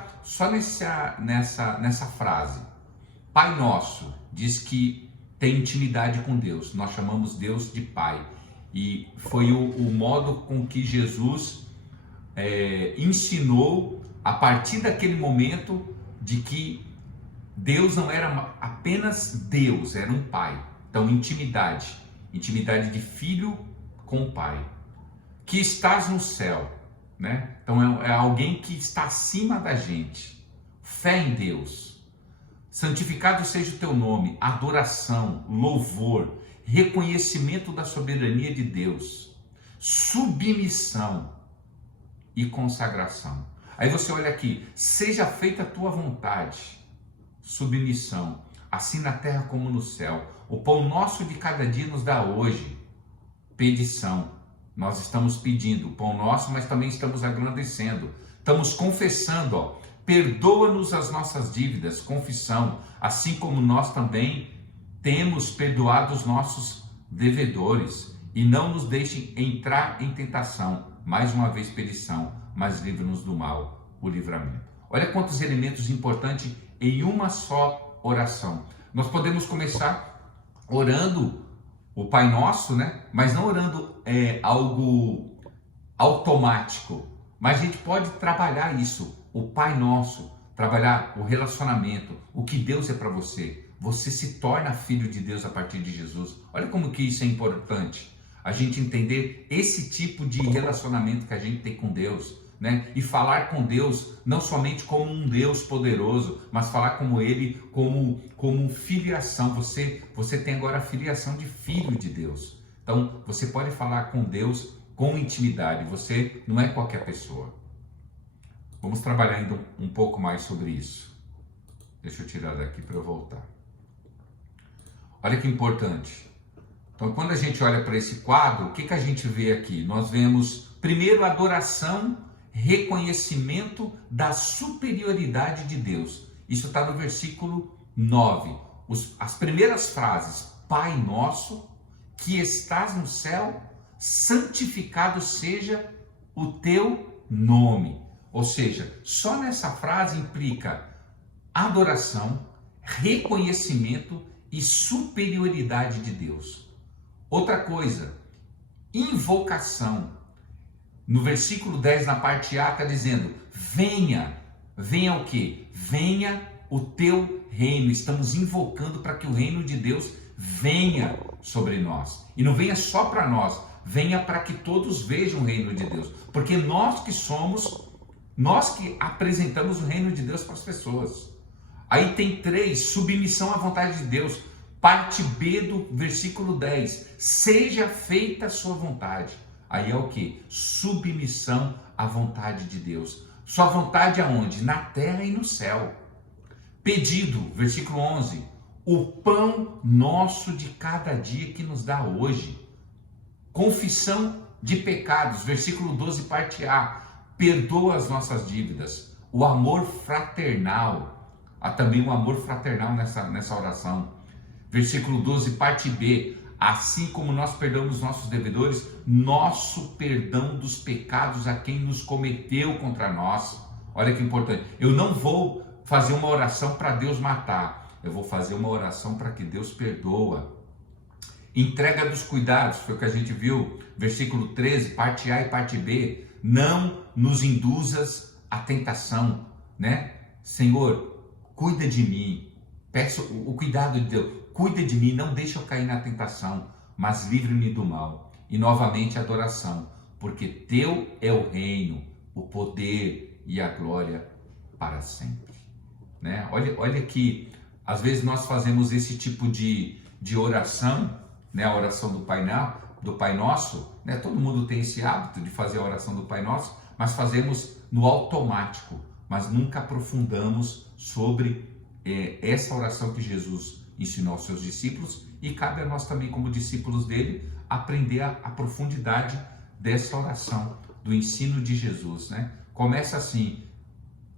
frase. Pai nosso diz que tem intimidade com Deus. Nós chamamos Deus de Pai. E foi o modo com que Jesus ensinou, a partir daquele momento, de que Deus não era apenas Deus, era um Pai. Então, intimidade de filho com o Pai. Que estás no céu. Né? Então é alguém que está acima da gente. Fé em Deus. Santificado seja o teu nome. Adoração, louvor, reconhecimento da soberania de Deus, submissão e consagração. Aí você olha aqui: seja feita a tua vontade. Submissão, assim na terra como no céu. O pão nosso de cada dia nos dá hoje. Petição. Nós estamos pedindo o pão nosso, mas também estamos agradecendo. Estamos confessando, perdoa-nos as nossas dívidas, confissão, assim como nós também temos perdoado os nossos devedores. E não nos deixem entrar em tentação, mais uma vez petição, mas livra-nos do mal, o livramento. Olha quantos elementos importantes em uma só oração. Nós podemos começar orando o Pai Nosso, né? Mas não orando algo automático. Mas a gente pode trabalhar isso, o Pai Nosso, trabalhar o relacionamento, o que Deus é para você. Você se torna filho de Deus a partir de Jesus. Olha como que isso é importante. A gente entender esse tipo de relacionamento que a gente tem com Deus, né? E falar com Deus não somente como um Deus poderoso, mas falar como Ele, como filiação. Você tem agora a filiação de filho de Deus. Então, você pode falar com Deus com intimidade. Você não é qualquer pessoa. Vamos trabalhar ainda um pouco mais sobre isso. Deixa eu tirar daqui para eu voltar. Olha que importante. Então, quando a gente olha para esse quadro, o que a gente vê aqui? Nós vemos, primeiro, adoração, reconhecimento da superioridade de Deus. Isso está no versículo 9. As primeiras frases: Pai nosso, que estás no céu, santificado seja o teu nome. Ou seja, só nessa frase implica adoração, reconhecimento e superioridade de Deus. Outra coisa, invocação. No versículo 10, na parte A, está dizendo: venha. Venha o quê? Venha o teu reino. Estamos invocando para que o reino de Deus venha sobre nós. E não venha só para nós, venha para que todos vejam o reino de Deus. Porque nós que apresentamos o reino de Deus para as pessoas. Aí tem 3, submissão à vontade de Deus. Parte B do versículo 10, seja feita a sua vontade. Aí é o que? Submissão à vontade de Deus. Sua vontade aonde? Na terra e no céu. Pedido, versículo 11, o pão nosso de cada dia que nos dá hoje. Confissão de pecados, versículo 12, parte A, perdoa as nossas dívidas. O amor fraternal, há também um amor fraternal nessa oração. Versículo 12, parte B, assim como nós perdoamos nossos devedores, nosso perdão dos pecados a quem nos cometeu contra nós. Olha que importante, eu não vou fazer uma oração para Deus matar, eu vou fazer uma oração para que Deus perdoa. Entrega dos cuidados, foi o que a gente viu, versículo 13, parte A e parte B, não nos induzas à tentação, né? Senhor, cuida de mim, peço o cuidado de Deus, cuida de mim, não deixa eu cair na tentação, mas livre-me do mal. E novamente adoração, porque teu é o reino, o poder e a glória para sempre. Né? Olha que às vezes nós fazemos esse tipo de oração, né? A oração do Pai Nosso, né? Todo mundo tem esse hábito de fazer a oração do Pai Nosso, mas fazemos no automático, mas nunca aprofundamos sobre essa oração que Jesus ensinou aos seus discípulos, e cabe a nós também, como discípulos dele, aprender a profundidade dessa oração, do ensino de Jesus, né? Começa assim,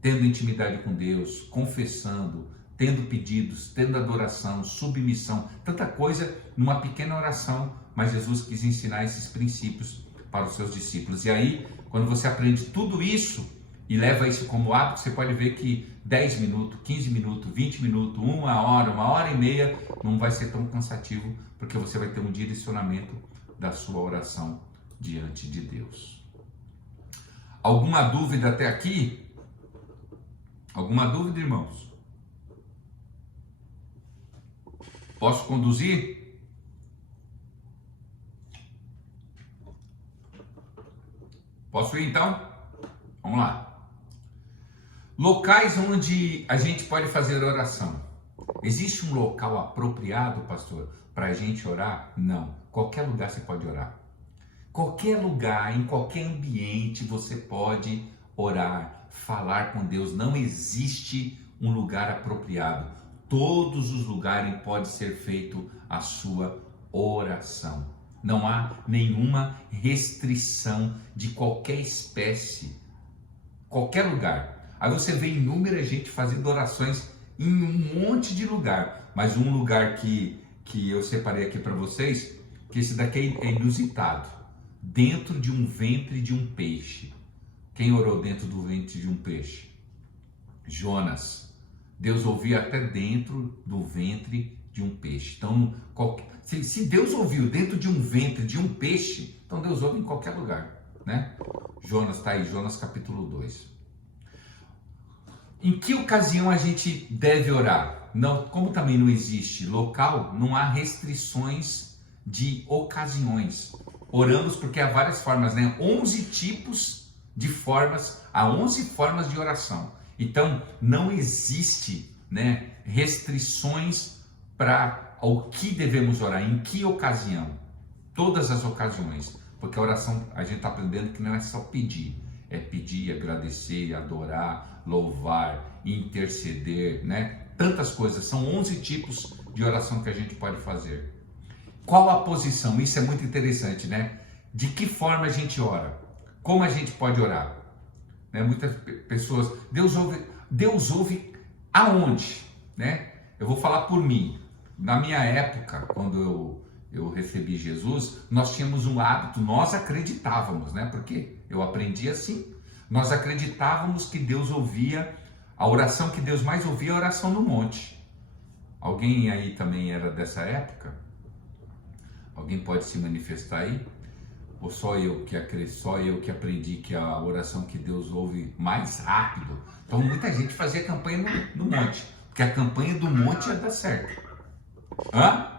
tendo intimidade com Deus, confessando, tendo pedidos, tendo adoração, submissão, tanta coisa numa pequena oração, mas Jesus quis ensinar esses princípios para os seus discípulos. E aí, quando você aprende tudo isso e leva isso como hábito, você pode ver que 10 minutos, 15 minutos, 20 minutos, 1 hora, 1h30, não vai ser tão cansativo, porque você vai ter um direcionamento da sua oração diante de Deus. Alguma dúvida até aqui? Alguma dúvida, irmãos? Posso conduzir? Posso ir então? Vamos lá. Locais onde a gente pode fazer oração. Existe um local apropriado, pastor, para a gente orar? Não. Qualquer lugar você pode orar. Qualquer lugar, em qualquer ambiente você pode orar, falar com Deus. Não existe um lugar apropriado. Todos os lugares pode ser feito a sua oração. Não há nenhuma restrição de qualquer espécie. Qualquer lugar. Aí você vê inúmeras gente fazendo orações em um monte de lugar, mas um lugar que eu separei aqui para vocês, que esse daqui é inusitado, dentro de um ventre de um peixe. Quem orou dentro do ventre de um peixe? Jonas. Deus ouvia até dentro do ventre de um peixe. Então, se Deus ouviu dentro de um ventre de um peixe, então Deus ouve em qualquer lugar, né? Jonas está aí, Jonas capítulo 2. Em que ocasião a gente deve orar? Não, como também não existe local, não há restrições de ocasiões. Oramos porque há várias formas, né? 11 tipos de formas, há 11 formas de oração. Então, não existe, né, restrições para o que devemos orar, em que ocasião. Todas as ocasiões, porque a oração, a gente está aprendendo que não é só pedir. É pedir, agradecer, adorar, louvar, interceder, né? Tantas coisas, são 11 tipos de oração que a gente pode fazer. Qual a posição? Isso é muito interessante, né? De que forma a gente ora? Como a gente pode orar? Né? Muitas pessoas, Deus ouve aonde? Né? Eu vou falar por mim. Na minha época, quando eu recebi Jesus, nós tínhamos um hábito, nós acreditávamos, né? Porque eu aprendi assim. Nós acreditávamos que Deus ouvia, a oração que Deus mais ouvia é a oração no monte. Alguém aí também era dessa época? Alguém pode se manifestar aí? Ou só eu que aprendi que a oração que Deus ouve mais rápido? Então muita gente fazia campanha no monte, porque a campanha do monte ia dar certo. Hã?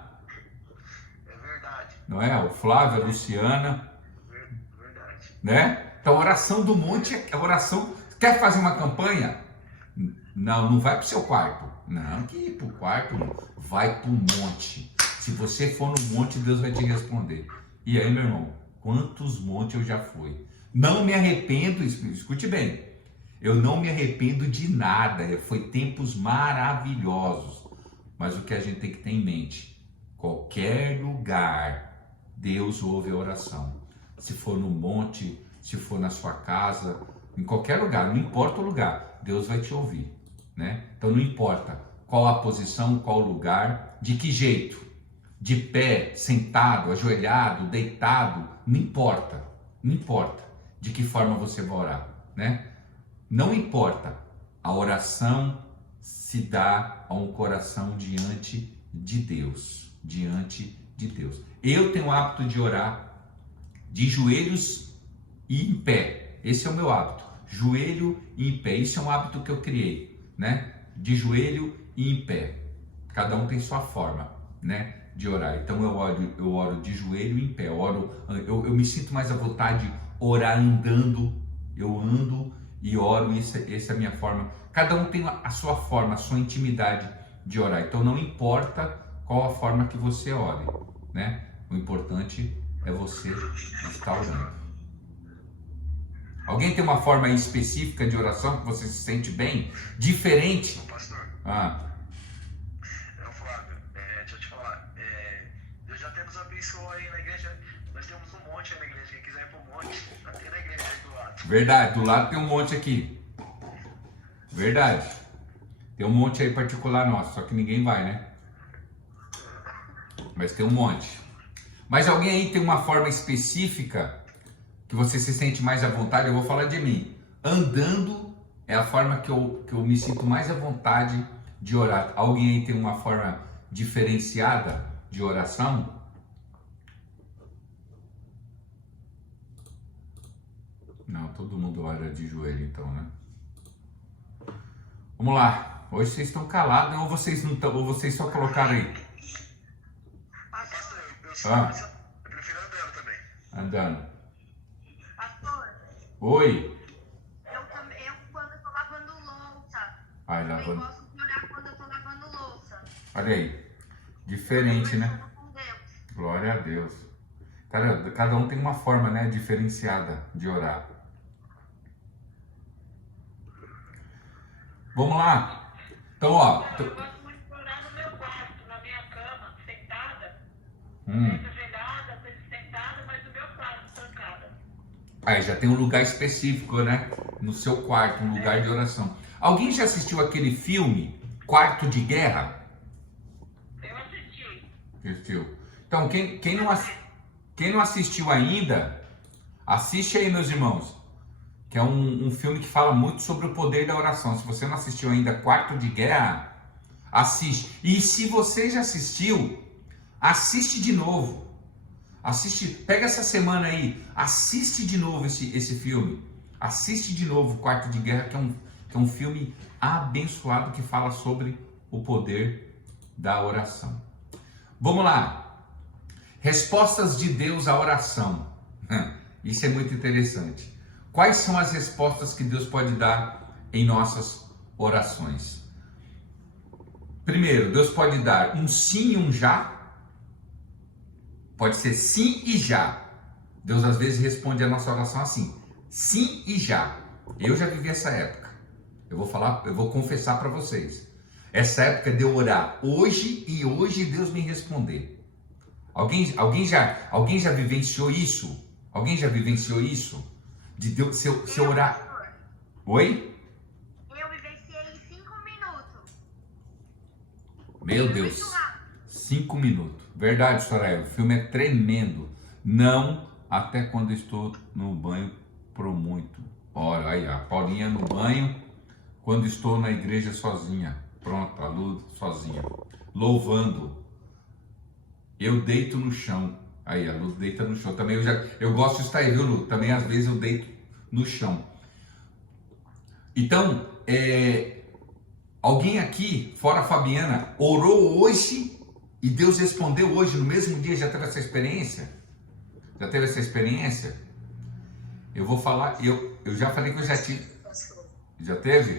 É verdade. Não é? O Flávio, a Luciana, Verdade. né? Então a oração do monte é a oração. Quer fazer uma campanha? Não vai para o seu quarto. Não, que ir para o quarto, vai para o monte. Se você for no monte, Deus vai te responder. E aí, meu irmão, quantos montes eu já fui? Não me arrependo, escute bem, eu não me arrependo de nada, foi tempos maravilhosos. Mas o que a gente tem que ter em mente, qualquer lugar, Deus ouve a oração. Se for no monte, se for na sua casa, em qualquer lugar, não importa o lugar, Deus vai te ouvir, né? Então não importa qual a posição, qual o lugar, de que jeito, de pé, sentado, ajoelhado, deitado, não importa de que forma você vai orar, né? Não importa, a oração se dá a um coração diante de Deus, Eu tenho o hábito de orar de joelhos e em pé, esse é o meu hábito, joelho e em pé, isso é um hábito que eu criei, né? De joelho e em pé, cada um tem sua forma, né? De orar. Então eu oro de joelho e em pé, eu me sinto mais à vontade de orar andando, eu ando e oro, essa é a minha forma. Cada um tem a sua forma, a sua intimidade de orar, então não importa qual a forma que você ore, né? O importante é você estar orando. Alguém tem uma forma específica de oração que você se sente bem? Diferente? Pastor. Flávio, deixa eu te falar. Deus já até nos abençoou aí na igreja. Nós temos um monte aí na igreja. Quem quiser ir pro monte, tá tem na igreja aí do lado. Verdade, do lado tem um monte aqui. Verdade. Tem um monte aí particular nosso, só que ninguém vai, né? Mas tem um monte. Mas alguém aí tem uma forma específica que você se sente mais à vontade? Eu vou falar de mim. Andando é a forma que eu me sinto mais à vontade de orar. Alguém aí tem uma forma diferenciada de oração? Não, todo mundo ora de joelho então, né? Vamos lá. Hoje vocês estão calados ou vocês não estão, ou vocês só colocaram aí? Pastor, eu prefiro andando também. Andando. Pastor, Oi. eu quando eu tô lavando louça, Ai, também lavando. gosto de orar quando eu tô lavando louça. Olha aí. Diferente, né? Conversando com Deus. Glória a Deus. Cada um tem uma forma, né, diferenciada de orar. Vamos lá. Então, ó. Eu gosto muito de orar no meu quarto, na minha cama, sentada. Hum. Ajoelhada, sentada, mas no meu quarto, trancada. Aí já tem um lugar específico, né? No seu quarto, um lugar de oração. Alguém já assistiu aquele filme Quarto de Guerra? Eu assisti. Assistiu. Então, quem não assistiu ainda, assiste aí, meus irmãos. Que é um filme que fala muito sobre o poder da oração. Se você não assistiu ainda Quarto de Guerra, assiste. E se você já assistiu, assiste de novo. Assiste, pega essa semana aí, assiste de novo esse filme. Assiste de novo Quarto de Guerra, que é um filme abençoado que fala sobre o poder da oração. Vamos lá. Respostas de Deus à oração. Isso é muito interessante. Quais são as respostas que Deus pode dar em nossas orações? Primeiro, Deus pode dar um sim e um já. Pode ser sim e já. Deus às vezes responde a nossa oração assim: sim e já. Eu já vivi essa época. Eu vou confessar para vocês. Essa época de eu orar hoje e hoje Deus me responder. Alguém já vivenciou isso? Alguém já vivenciou isso? De Deus, se eu orar. Pastor, Oi? eu vivenciei em 5 minutos. Meu Deus. Muito rápido. 5 minutos. Verdade, Soraya. O filme é tremendo. Não até quando estou no banho pro muito. Olha aí, a Paulinha no banho quando estou na igreja sozinha. Pronto, a Lu sozinha. louvando. Eu deito no chão. Aí, a Lu deita no chão. Também eu gosto de estar aí, viu, Lu? Também às vezes eu deito no chão. Então, alguém aqui, fora a Fabiana, orou hoje e Deus respondeu hoje, no mesmo dia? Já teve essa experiência? Já teve essa experiência? Eu vou falar, eu já falei que eu já tive. Já teve?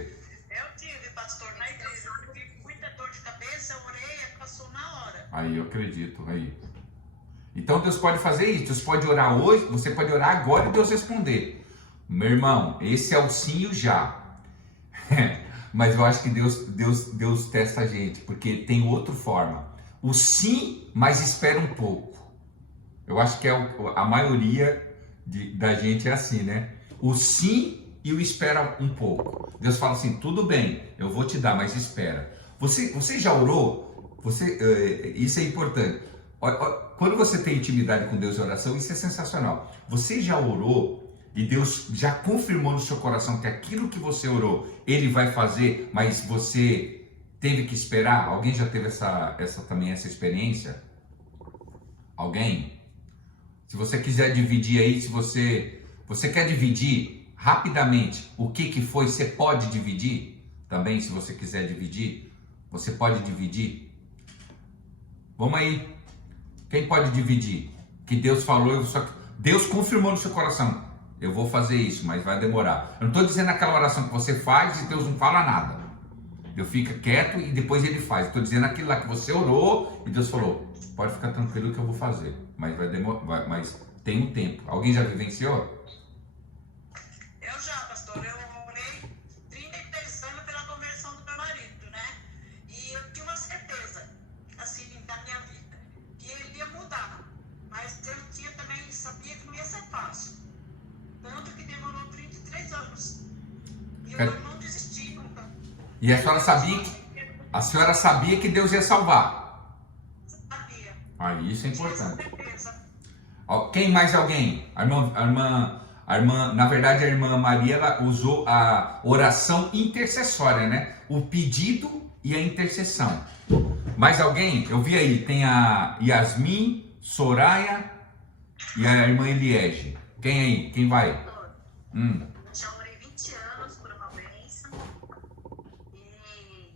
Eu tive, pastor, na igreja. Eu tive muita dor de cabeça, eu orei e passou na hora. Aí, eu acredito, aí. Então Deus pode fazer isso, Deus pode orar hoje, você pode orar agora e Deus responder. Meu irmão, esse é o sim e o já. Mas eu acho que Deus testa a gente, porque tem outra forma. O sim, mas espera um pouco. Eu acho que a maioria da gente é assim, né? O sim e o espera um pouco. Deus fala assim, tudo bem, eu vou te dar, mas espera. Você já orou? Isso é importante. Quando você tem intimidade com Deus e oração, isso é sensacional. Você já orou e Deus já confirmou no seu coração que aquilo que você orou, Ele vai fazer, mas você teve que esperar? Alguém já teve essa experiência? Alguém? Se você quiser dividir aí, se você quer dividir rapidamente o que foi, você pode dividir também, se você quiser dividir, você pode dividir. Vamos aí. Quem pode dividir? Que Deus falou, Deus confirmou no seu coração. Eu vou fazer isso, mas vai demorar. Eu não estou dizendo aquela oração que você faz e Deus não fala nada. Deus fica quieto e depois Ele faz. Estou dizendo aquilo lá que você orou e Deus falou, pode ficar tranquilo que eu vou fazer. Mas vai demorar, mas tem um tempo. Alguém já vivenciou? Eu já, pastor, eu orei 33 anos pela conversão do meu marido, né? E eu tinha uma certeza, assim, da minha vida, que ele ia mudar. Mas eu sabia que não ia ser fácil. Tanto que demorou 33 anos. E eu não desisti nunca. E a senhora sabia que Deus ia salvar? Sabia. Isso é importante. Certeza. Quem mais alguém? A irmã, na verdade a irmã Maria, ela usou a oração intercessória, né? O pedido e a intercessão. Mais alguém? Eu vi aí, tem a Yasmin, Soraya e a irmã Eliege. Quem aí? Quem vai? Já orei 20 anos por uma bênção e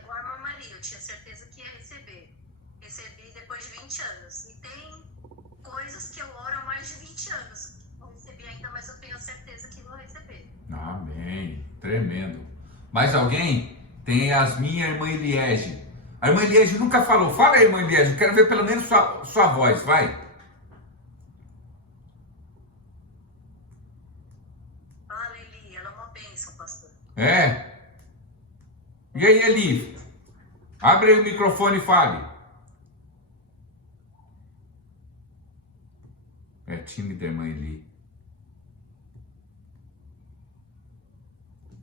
igual a irmã Maria, eu tinha certeza que ia receber. Recebi depois de 20 anos. E tem coisas que eu oro há mais de 20 anos. Não recebi ainda, mas eu tenho certeza que vou receber. Amém. Tremendo. Mais alguém? Tem a Yasmin e a irmã Eliege. A irmã Eliege nunca falou. Fala aí, irmã Eliege. Eu quero ver pelo menos sua voz. Vai. Fala, Eli. Ela é uma bênção, pastor. É? E aí, Eli? Abre aí o microfone e fale. É tímida, irmã Eli.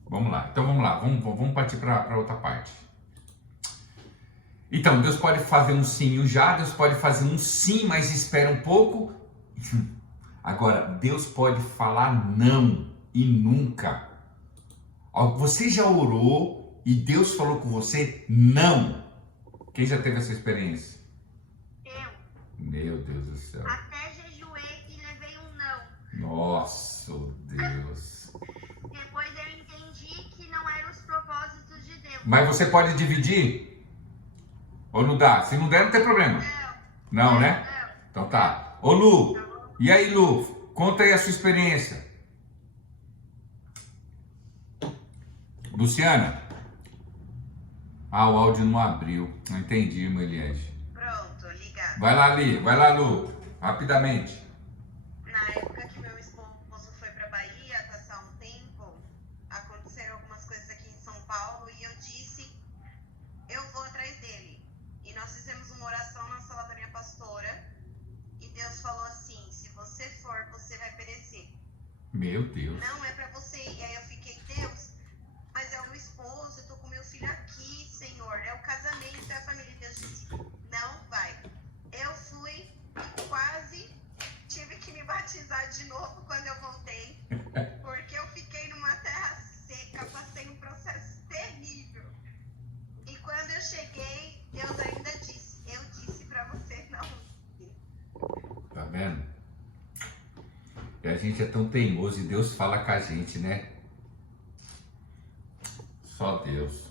Vamos lá. Então vamos lá. Vamos partir para outra parte. Então, Deus pode fazer um sim e um já. Deus pode fazer um sim, mas espera um pouco. Agora, Deus pode falar não e nunca. Você já orou e Deus falou com você não? Quem já teve essa experiência? Eu. Meu Deus do céu. Até jejuei e levei um não. Nossa, Deus. Depois eu entendi que não eram os propósitos de Deus. Mas você pode dividir? Ou não dá? Se não der, não tem problema. Não, né? Então tá. Ô Lu, e aí Lu? Conta aí a sua experiência. Luciana? O áudio não abriu. Não entendi, irmã Eliege. Pronto, ligado. Vai lá, Lu. Rapidamente. Na época que meu esposo foi pra Bahia passar um tempo, aconteceram algumas coisas aqui em São Paulo e eu disse, eu vou atrás dele. E nós fizemos uma oração na sala da minha pastora e Deus falou assim, se você for, você vai perecer. Meu Deus. Não é pra você ir. E aí eu fiquei, Deus, mas é o meu esposo, eu tô com meu filho aqui, Senhor, é o casamento, é a família. Deus disse, não vai. Eu fui e quase tive que me batizar de novo quando eu voltei, porque eu fiquei numa terra seca, passei um processo terrível. E quando eu cheguei, Deus ainda A gente é tão teimoso e Deus fala com a gente, né? Só Deus.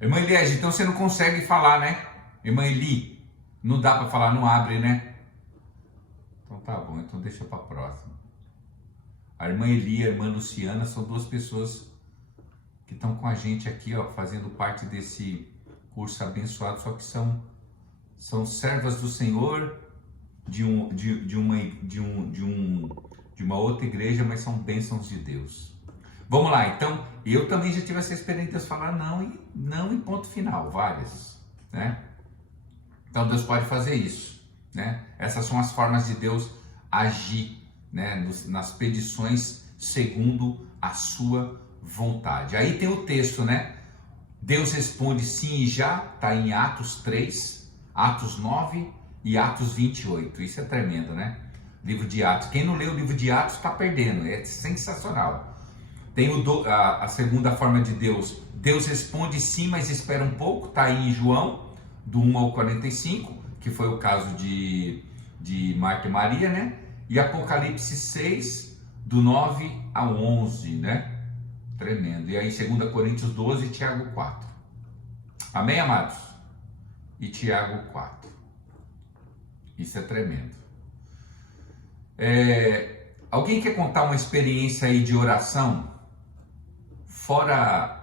Irmã Eliege, então você não consegue falar, né? Irmã Eli, não dá para falar, não abre, né? Então tá bom, então deixa para próxima. A irmã Eli e a irmã Luciana são duas pessoas que estão com a gente aqui, ó, fazendo parte desse curso abençoado, só que são servas do Senhor de uma outra igreja, mas são bênçãos de Deus. Vamos lá, então, eu também já tive essa experiência de falar não e ponto final, várias, né? Então Deus pode fazer isso, né? Essas são as formas de Deus agir, né? Nas petições segundo a sua vontade. Aí tem o texto, né? Deus responde sim e já, está em Atos 3, Atos 9 e Atos 28. Isso é tremendo, né? Livro de Atos. Quem não lê o livro de Atos está perdendo, é sensacional. Tem a segunda forma de Deus. Deus responde sim, mas espera um pouco. Está aí em João, do 1 ao 45, que foi o caso de Marta e Maria, né? E Apocalipse 6, do 9 ao 11, né? Tremendo. E aí 2 Coríntios 12 e Tiago 4. Amém, amados? E Tiago 4. Isso é tremendo. Alguém quer contar uma experiência aí de oração? Fora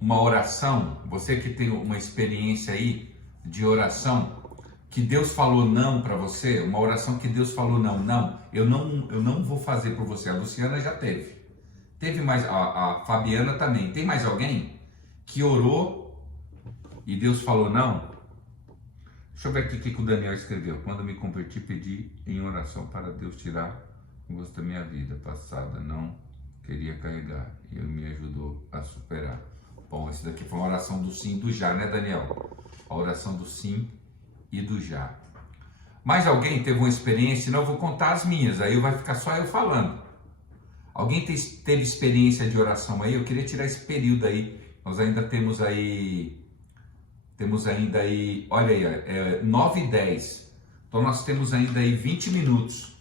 uma oração, você que tem uma experiência aí de oração, que Deus falou não para você, uma oração que Deus falou não, eu não vou fazer por você. A Luciana já teve. Teve mais, a Fabiana também. Tem mais alguém que orou e Deus falou não? Deixa eu ver aqui o que o Daniel escreveu. Quando me converti, pedi em oração para Deus tirar o gosto da minha vida passada. Não queria carregar e Ele me ajudou a superar. Bom, esse daqui foi uma oração do sim e do já, né, Daniel? A oração do sim e do já. Mais alguém teve uma experiência? Senão eu vou contar as minhas, aí vai ficar só eu falando. Alguém teve experiência de oração aí? Eu queria tirar esse período aí. Nós ainda temos ainda aí, olha aí, 9h10. Então nós temos ainda aí 20 minutos.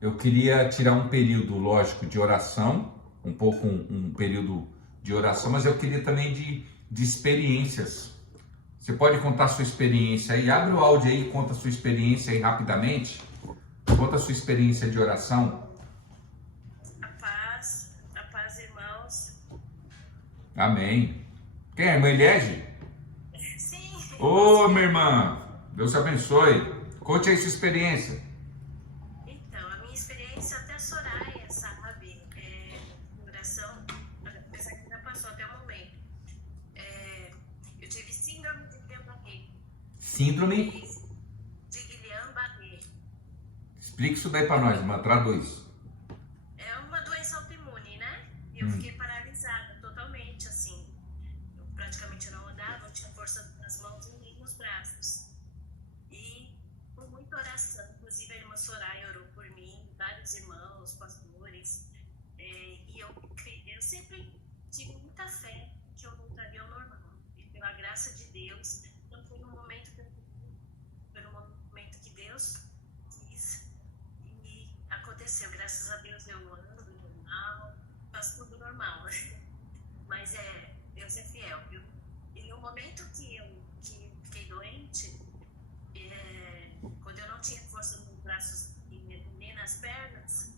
Eu queria tirar um período, lógico, de oração, um período de oração, mas eu queria também de experiências. Você pode contar a sua experiência aí? Abre o áudio aí e conta a sua experiência aí rapidamente. Conta a sua experiência de oração. A paz, irmãos. Amém. Quem é? Irmã Eliege? Sim. Ô, minha irmã, Deus te abençoe. Conte aí sua experiência. Então, a minha experiência até Soraya, sabe? Oração, apesar que já passou até o momento. Eu tive síndrome de Guillain-Barré. Síndrome? De Guillain-Barré. Explica isso daí pra nós, irmã. Traduz. É uma doença autoimune, né? Eu fiquei paralisada totalmente, assim. Eu praticamente não andava, não tinha força nas mãos e nem nos braços. E por muita oração, inclusive a irmã Soraya orou por mim, vários irmãos, pastores, e eu sempre tive muita fé que eu voltaria ao normal. E pela graça de Deus, não foi no momento que Deus quis e aconteceu. Graças a Deus eu ando normal, faço tudo normal. Mas Deus é fiel, viu? E no momento que eu fiquei doente, quando eu não tinha força nos braços e nem nas pernas,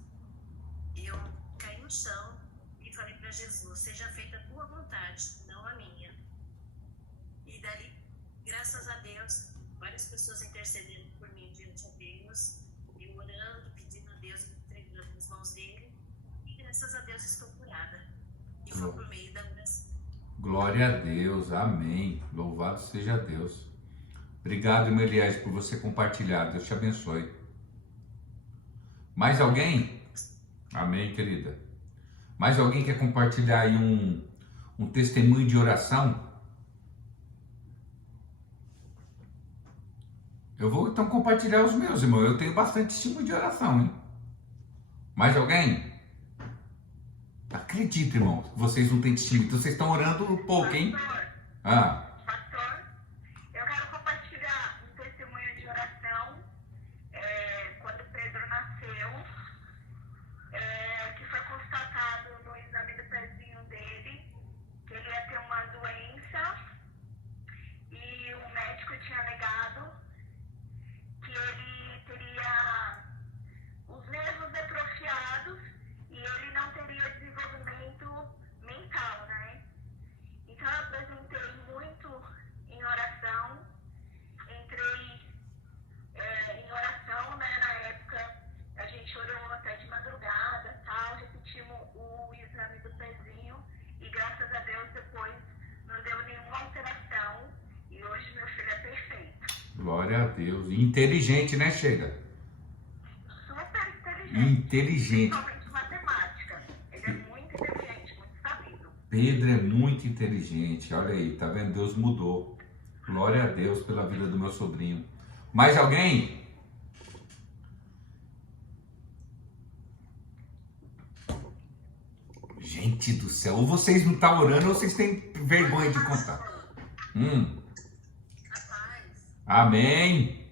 eu caí no chão e falei para Jesus: seja feita a tua vontade, não a minha. E dali, graças a Deus, várias pessoas intercedendo por mim diante a Deus, eu orando, pedindo a Deus, entregando nas mãos dele, e graças a Deus estou curada. E foi por meio da oração. Glória a Deus, amém. Louvado seja Deus. Obrigado, irmã Eliege, por você compartilhar. Deus te abençoe. Mais alguém? Amém, querida. Mais alguém quer compartilhar aí um testemunho de oração? Eu vou então compartilhar os meus, irmão. Eu tenho bastante testemunho de oração, hein? Mais alguém? Acredito, irmão, vocês não têm testemunho. Então vocês estão orando um pouco, hein? Pastor, eu quero compartilhar um testemunho de oração. Quando Pedro nasceu, Glória a Deus. E inteligente, né, Sheila? Super inteligente. Inteligente. Principalmente matemática. Ele é muito inteligente, muito sabido. Pedro é muito inteligente. Olha aí, tá vendo? Deus mudou. Glória a Deus pela vida do meu sobrinho. Mais alguém? Gente do céu, ou vocês não estão orando ou vocês têm vergonha de contar. Rapaz, Amém.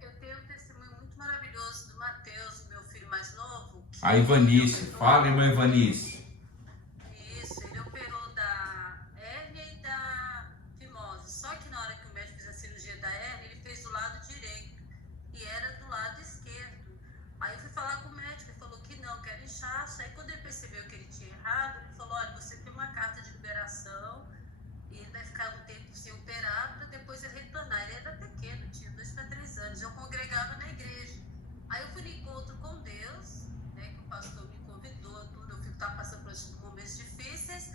eu tenho um testemunho muito maravilhoso do Mateus, meu filho mais novo. A Ivanice. Fala, irmã Ivanice. Isso, ele operou da hérnia e da fimose. Só que na hora que o médico fez a cirurgia da hérnia, ele fez do lado direito e era do lado esquerdo. Aí eu fui falar com o médico, ele falou que não, que era inchaço. Aí quando ele percebeu que ele tinha errado, ele falou, olha, você tem uma carta de liberação e ele vai ficar um tempo sem operar para depois ele retornar. Ele era pequeno, tinha 2 para 3 anos, eu congregava na igreja. Aí eu fui no encontro com Deus, né, que o pastor me convidou, tudo, eu estava passando por momentos difíceis.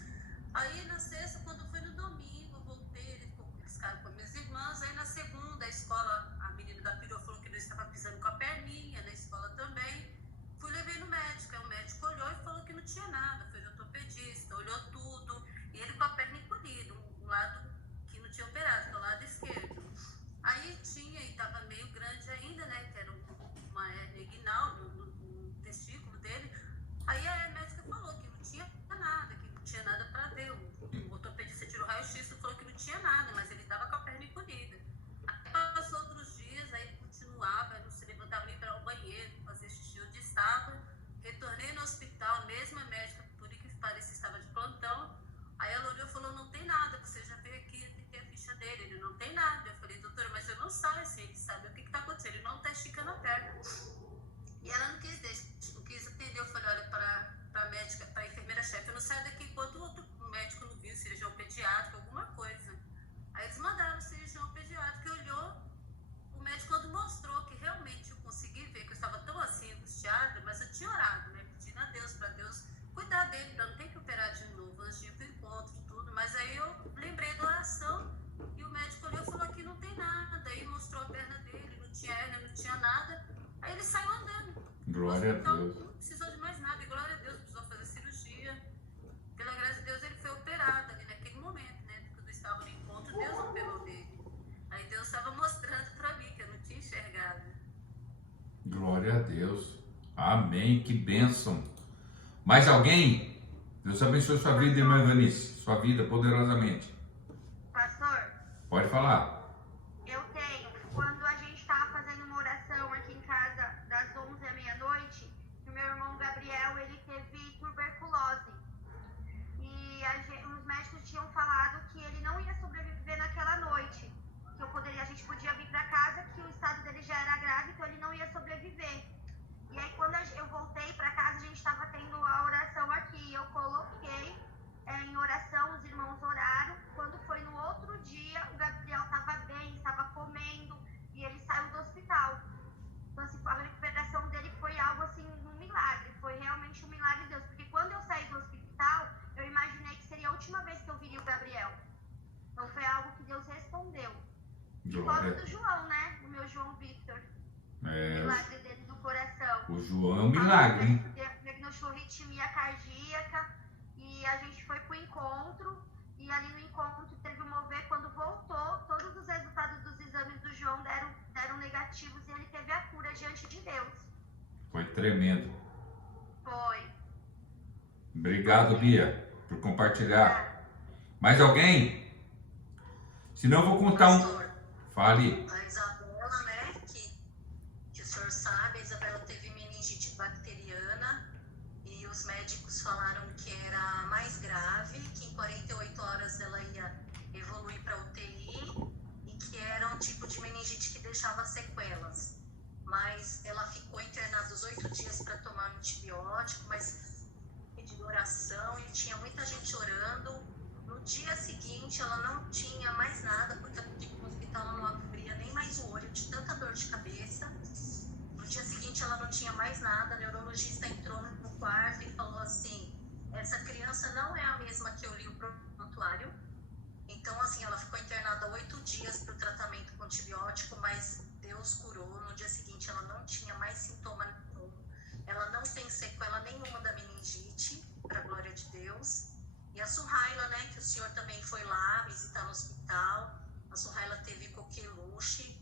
Aí na sexta, quando foi no domingo, eu voltei, ele ficou piscado com as minhas irmãs. Aí na segunda, a escola, a menina da perua falou que ele estava pisando com a perninha, na escola também. Fui levei no médico, aí o médico olhou e falou que não tinha nada, foi no ortopedista, olhou tudo, e ele com a perna encolhida, um lado que não tinha operado, que é o lado esquerdo. Aí tinha, e estava meio grande ainda, né, que era uma hérnia inguinal no testículo dele. Aí a médica falou que não tinha nada, que não tinha nada para ver. O ortopedista tirou o raio-x e falou que não tinha nada, mas ele estava com a perna encolhida. Aí passou outros dias, aí continuava, não se levantava nem para o banheiro, fazer xixi onde estava. Retornei no hospital, mesma médica, por que parecia, estava de plantão. Aí ela olhou e falou, não tem nada, você já veio aqui, tem a ficha dele. Ele não tem nada. Eu falei, doutora, mas eu não saio assim, ele sabe o que está acontecendo, ele não está esticando a perna. E ela não quis atender. Eu falei, olha, para a médica, para a enfermeira-chefe, eu não saio daqui enquanto o outro médico não viu, cirurgião pediátrico, alguma coisa. Aí eles mandaram o cirurgião pediátrico e olhou. O médico, quando mostrou que realmente eu consegui ver que eu estava tão assim, angustiada, mas eu tinha orado, né, pedindo a Deus, para Deus cuidar dele, para não ter que operar de novo, antes de ir para o encontro e tudo. Mas aí eu lembrei da oração e o médico olhou e falou que não tem nada. Aí mostrou a perna dele, não tinha hérnia, não tinha nada. Aí ele saiu andando. Glória a Então, Deus. não precisou de mais nada, e glória a Deus, precisou fazer cirurgia. Pela graça de Deus, ele foi operado ali naquele momento, né? Quando eu estava no encontro, Deus operou dele. Aí Deus estava mostrando para mim que eu não tinha enxergado. Glória a Deus. Amém. Que bênção. Mais alguém? Deus abençoe sua vida, irmã Ivanice. Sua vida poderosamente. Pastor, Pode falar. eu tenho, quando a gente estava fazendo uma oração aqui em casa das 11 à meia-noite, o meu irmão Gabriel, ele teve tuberculose. E os médicos tinham falado que ele não ia sobreviver naquela noite. Que a gente podia vir para casa, que o estado dele já era grave, então ele não ia sobreviver. E aí quando eu voltei para casa, a gente estava tendo a oração aqui. Eu coloquei em oração, os irmãos oraram. Quando foi no outro dia, o Gabriel estava bem, estava comendo e ele saiu do hospital. Então assim, a recuperação dele foi algo assim, um milagre. Foi realmente um milagre de Deus. Porque quando eu saí do hospital, eu imaginei que seria a última vez que eu viria o Gabriel. Então foi algo que Deus respondeu. E Glória. do João, né? O meu João Victor. O É, milagre dele do coração. o João é um milagre, hein? Diagnosticou arritmia cardíaca e a gente foi pro encontro. E ali no encontro teve um mover. Quando voltou, todos os resultados dos exames do João deram negativos e ele teve a cura diante de Deus. Foi tremendo. Foi. Obrigado, Bia, por compartilhar. Mais alguém? Senão eu vou contar um. Pastor, Fale. a Isabela, né, que o senhor sabe, a Isabela teve meningite bacteriana e os médicos falaram que era mais grave, que em 48 horas ela ia evoluir para UTI e que era um tipo de meningite que deixava sequelas. Mas ela ficou internada os 8 dias para tomar antibiótico, mas pediu oração e tinha muita gente orando. No dia seguinte ela não tinha mais nada, porque no hospital ela não abria nem mais o olho de tanta dor de cabeça. No dia seguinte ela não tinha mais nada, a neurologista entrou no quarto e falou assim, essa criança não é a mesma que eu li o prontuário. Então assim, ela ficou internada 8 dias para o tratamento com antibiótico, mas Deus curou. No dia seguinte ela não tinha mais sintoma nenhum. Ela não tem sequela nenhuma da meningite, para a glória de Deus. E a Suhaila, né, que o senhor também foi lá visitar no hospital. A Suhaila teve coqueluche,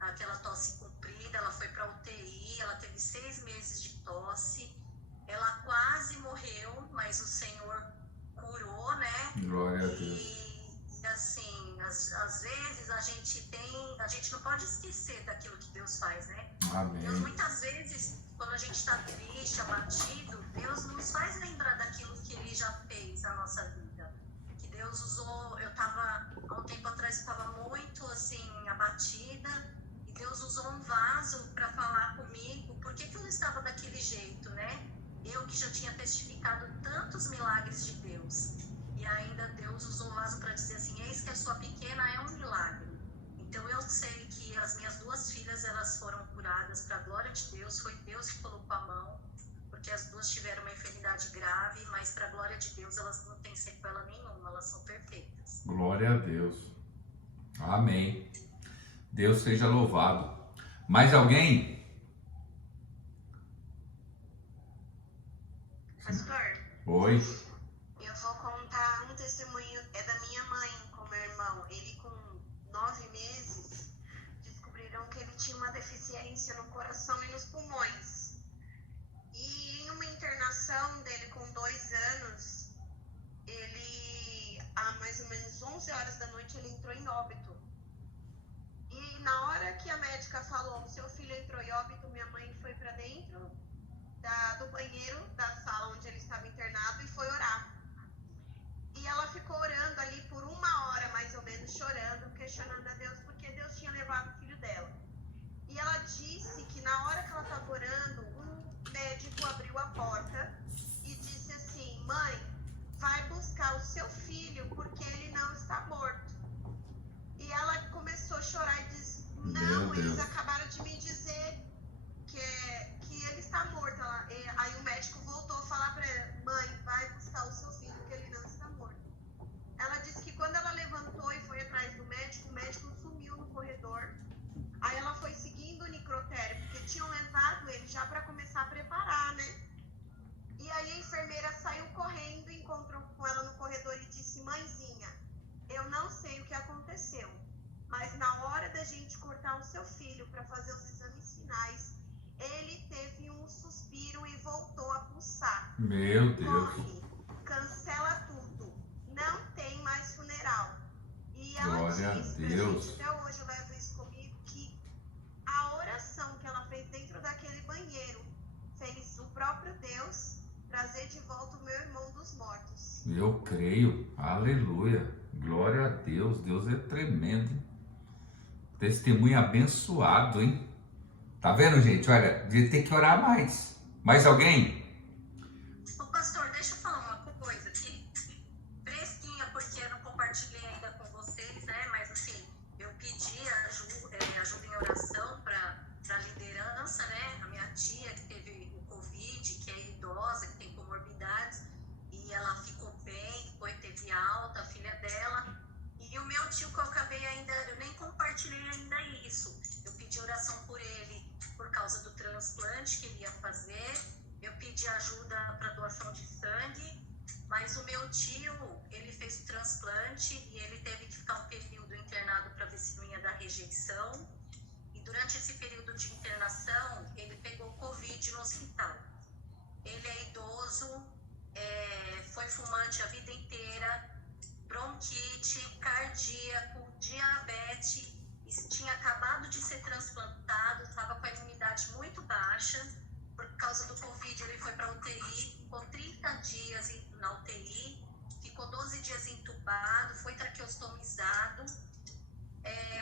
aquela tosse comprida, ela foi para UTI, ela teve 6 meses de tosse. Ela quase morreu, mas o Senhor curou, né? Glória a Deus. E assim, às vezes a gente não pode esquecer daquilo que Deus faz, né? Amém. Deus muitas vezes, quando a gente está triste, abatido, Deus nos faz lembrar daquilo que Ele já fez na nossa vida. Que Deus usou, há um tempo atrás eu estava muito assim, abatida, e Deus usou um vaso para falar comigo, por que eu não estava daquele jeito, né? Eu que já tinha testificado tantos milagres de Deus. E ainda Deus usou o vaso para dizer assim, eis que a sua pequena é um milagre. Então eu sei que as minhas 2 filhas, elas foram curadas para a glória de Deus. Foi Deus que colocou a mão, porque as 2 tiveram uma enfermidade grave, mas para a glória de Deus elas não têm sequela nenhuma, elas são perfeitas. Glória a Deus. Amém. Deus seja louvado. Mais alguém? Pastor, Oi. eu vou contar um testemunho, é da minha mãe com meu irmão. Ele com 9 meses, descobriram que ele tinha uma deficiência no coração e nos pulmões. E em uma internação dele com 2 anos, ele, a mais ou menos 11 horas da noite, ele entrou em óbito. E na hora que a médica falou, seu filho entrou em óbito, minha mãe foi para dentro do banheiro da sala onde ele estava internado e foi orar. E ela ficou orando ali por 1 hora, mais ou menos, chorando, questionando a Deus, porque Deus tinha levado o filho dela. E ela disse que na hora que ela estava orando, um médico abriu a porta e disse assim, mãe, vai buscar o seu filho, porque ele não está morto. E ela começou a chorar e disse, não, eles acabaram de me dizer que ele está morto. Aí o médico voltou a falar para ela, mãe, vai buscar o seu filho, que ele não está morto. Ela disse que quando ela levantou e foi atrás do médico, o médico sumiu no corredor. Aí ela foi seguindo o necrotério, porque tinham levado ele já para começar a preparar, né? E aí a enfermeira saiu correndo, encontrou com ela no corredor e disse, mãezinha, eu não sei o que aconteceu, mas na hora da gente cortar o seu filho para fazer os exames finais, ele teve um suspiro e voltou a pulsar. Meu Deus. Corre, cancela tudo, não tem mais funeral. E ela Glória a disse pra Deus. gente, até hoje eu levo isso comigo, que a oração que ela fez dentro daquele banheiro fez o próprio Deus trazer de volta o meu irmão dos mortos. Eu creio. Aleluia. Glória a Deus. Deus é tremendo. Hein? Testemunho abençoado, hein? Tá vendo, gente? Olha, devia ter que orar mais. Mais alguém? Ô pastor, deixa eu falar uma coisa aqui, fresquinha, porque eu não compartilhei ainda com vocês, né? Mas assim, eu pedi ajuda em oração para a liderança, né? A minha tia que teve o Covid, que é idosa, que tem comorbidades, e ela ficou bem, teve alta, a filha dela. E o meu tio, que eu acabei ainda, eu nem compartilhei ainda isso. Eu pedi oração por ele, por causa do transplante que ele ia fazer. Eu pedi ajuda para doação de sangue, mas o meu tio, ele fez o transplante e ele teve que ficar um período internado para ver se não ia dar rejeição. E durante esse período de internação, ele pegou Covid no hospital. Ele é idoso, foi fumante a vida inteira, bronquite, cardíaco, diabetes, tinha acabado de ser transplantado, estava com a imunidade muito baixa. Por causa do Covid, ele foi para a UTI, ficou 30 dias na UTI, ficou 12 dias entubado, foi traqueostomizado,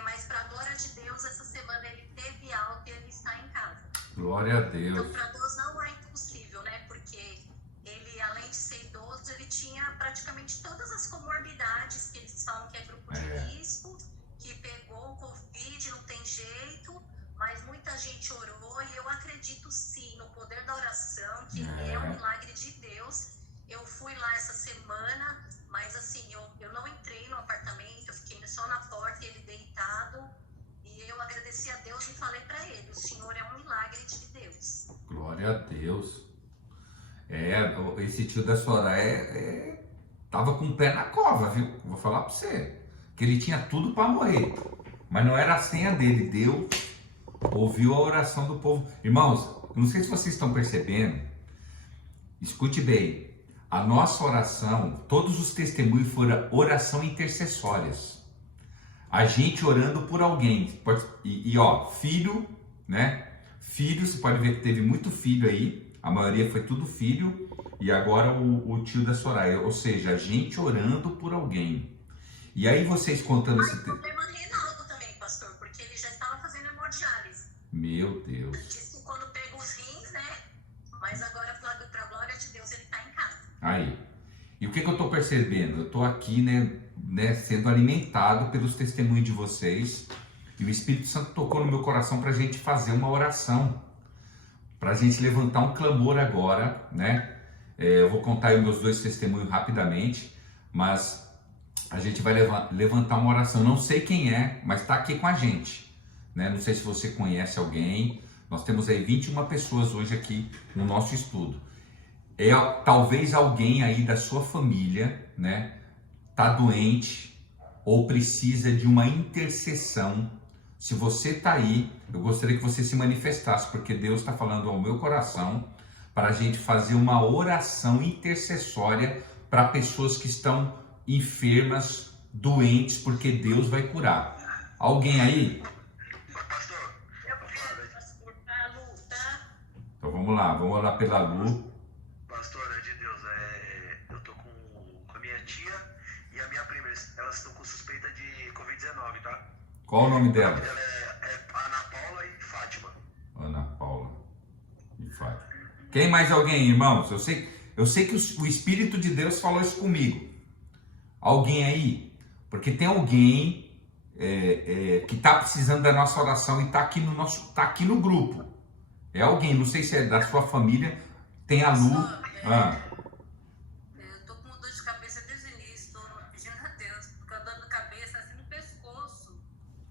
mas para a glória de Deus, essa semana ele teve alta e ele está em casa. Glória a Deus. Então, para Deus não é impossível, né? Porque ele, além de ser idoso, ele tinha praticamente todas as comorbidades que eles falam que é grupo de risco, que pegou o Covid, não tem jeito, mas muita gente orou e eu acredito sim no poder da oração, que é um milagre de Deus. Eu fui lá essa semana, mas assim, eu não entrei no apartamento, eu fiquei só na porta, ele deitado, e falei para ele, o senhor é um milagre de Deus. Glória a Deus. Esse tio da Soraya tava com o pé na cova, viu? Vou falar para você. Que ele tinha tudo para morrer. Mas não era a senha dele. Deus ouviu a oração do povo. Irmãos, eu não sei se vocês estão percebendo. Escute bem. A nossa oração, todos os testemunhos foram oração intercessórias. A gente orando por alguém. Filho, né? Filho, você pode ver que teve muito filho aí. A maioria foi tudo filho. E agora o tio da Soraya. Ou seja, a gente orando por alguém. E aí vocês contando esse... problema Reinaldo também, pastor, porque ele já estava fazendo hemodiálise. Meu Deus. Disse que quando pega os rins, né? Mas agora, para a glória de Deus, ele está em casa. Aí. E o que eu estou percebendo? Eu estou aqui, né, sendo alimentado pelos testemunhos de vocês. E o Espírito Santo tocou no meu coração para a gente fazer uma oração. Para a gente levantar um clamor agora, né? Eu vou contar aí os meus 2 testemunhos rapidamente, mas a gente vai levantar uma oração. Não sei quem é, mas está aqui com a gente, né? Não sei se você conhece alguém. Nós temos aí 21 pessoas hoje aqui no nosso estudo. Talvez alguém aí da sua família, né, tá doente ou precisa de uma intercessão. Se você está aí, eu gostaria que você se manifestasse, porque Deus está falando ao meu coração para a gente fazer uma oração intercessória para pessoas que estão enfermas, doentes, porque Deus vai curar. Alguém aí? Pastor, Eu quero, pastor, a Lu, tá? Então vamos lá, vamos orar pela Lu. pastora de Deus, eu tô com a minha tia e a minha prima, elas estão com suspeita de Covid-19, tá? Qual o nome O dela? nome dela é Ana Paula e Fátima. Ana Paula e Fátima. Quem mais alguém, irmãos? Eu sei que o Espírito de Deus falou isso comigo. Alguém aí? Porque tem alguém que está precisando da nossa oração e está aqui no grupo. É alguém, não sei se é da sua família. Tem a Lu. Eu tô com dor de cabeça desde o início, tô pedindo a Deus, porque eu dor de cabeça assim no pescoço.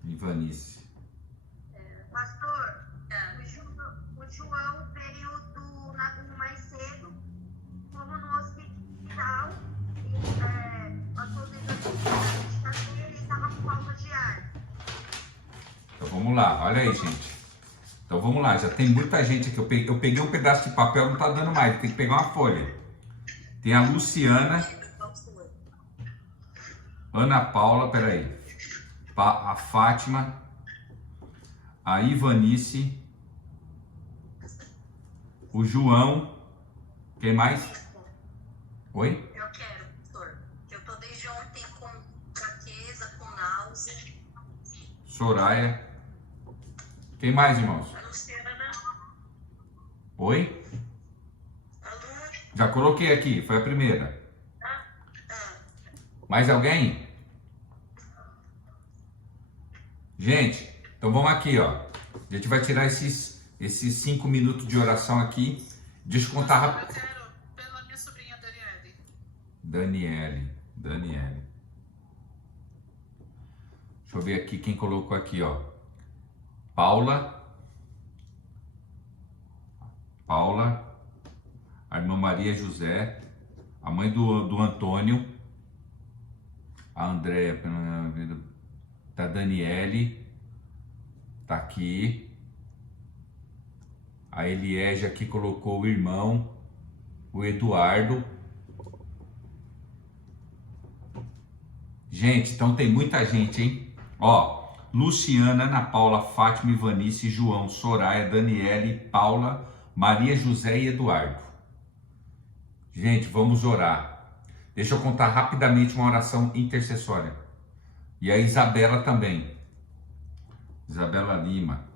Ivanice. Pastor, o João veio do Nagumo mais cedo, como no hospital, e passou os exames dele, ele estava com falta de ar. Então vamos lá, olha aí, gente. Então vamos lá, já tem muita gente aqui. Eu peguei um pedaço de papel, não tá dando mais, tem que pegar uma folha. Tem a Luciana, Ana Paula, peraí, a Fátima, a Ivanice, o João, quem mais? Oi? Eu quero, pastor. Eu tô desde ontem com fraqueza, com náusea. Soraya. Quem mais, irmãos? A Luciana, Oi? a Lu, Já coloquei aqui, foi a primeira. Mais alguém? Gente, então vamos aqui, ó. A gente vai tirar esses 5 minutos de oração aqui. Deixa eu contar rápido. eu quero pela minha sobrinha Daniele. Daniele. Deixa eu ver aqui quem colocou aqui, ó. Paula, a irmã Maria José, a mãe do Antônio, a Andréia, da Daniele, tá aqui. A Eliege aqui colocou o irmão, o Eduardo. Gente, então tem muita gente, hein? Ó, Luciana, Ana Paula, Fátima, Ivanice, João, Soraya, Daniele, Paula, Maria José e Eduardo. Gente, vamos orar. Deixa eu contar rapidamente uma oração intercessória. E a Isabela também. Isabela Lima.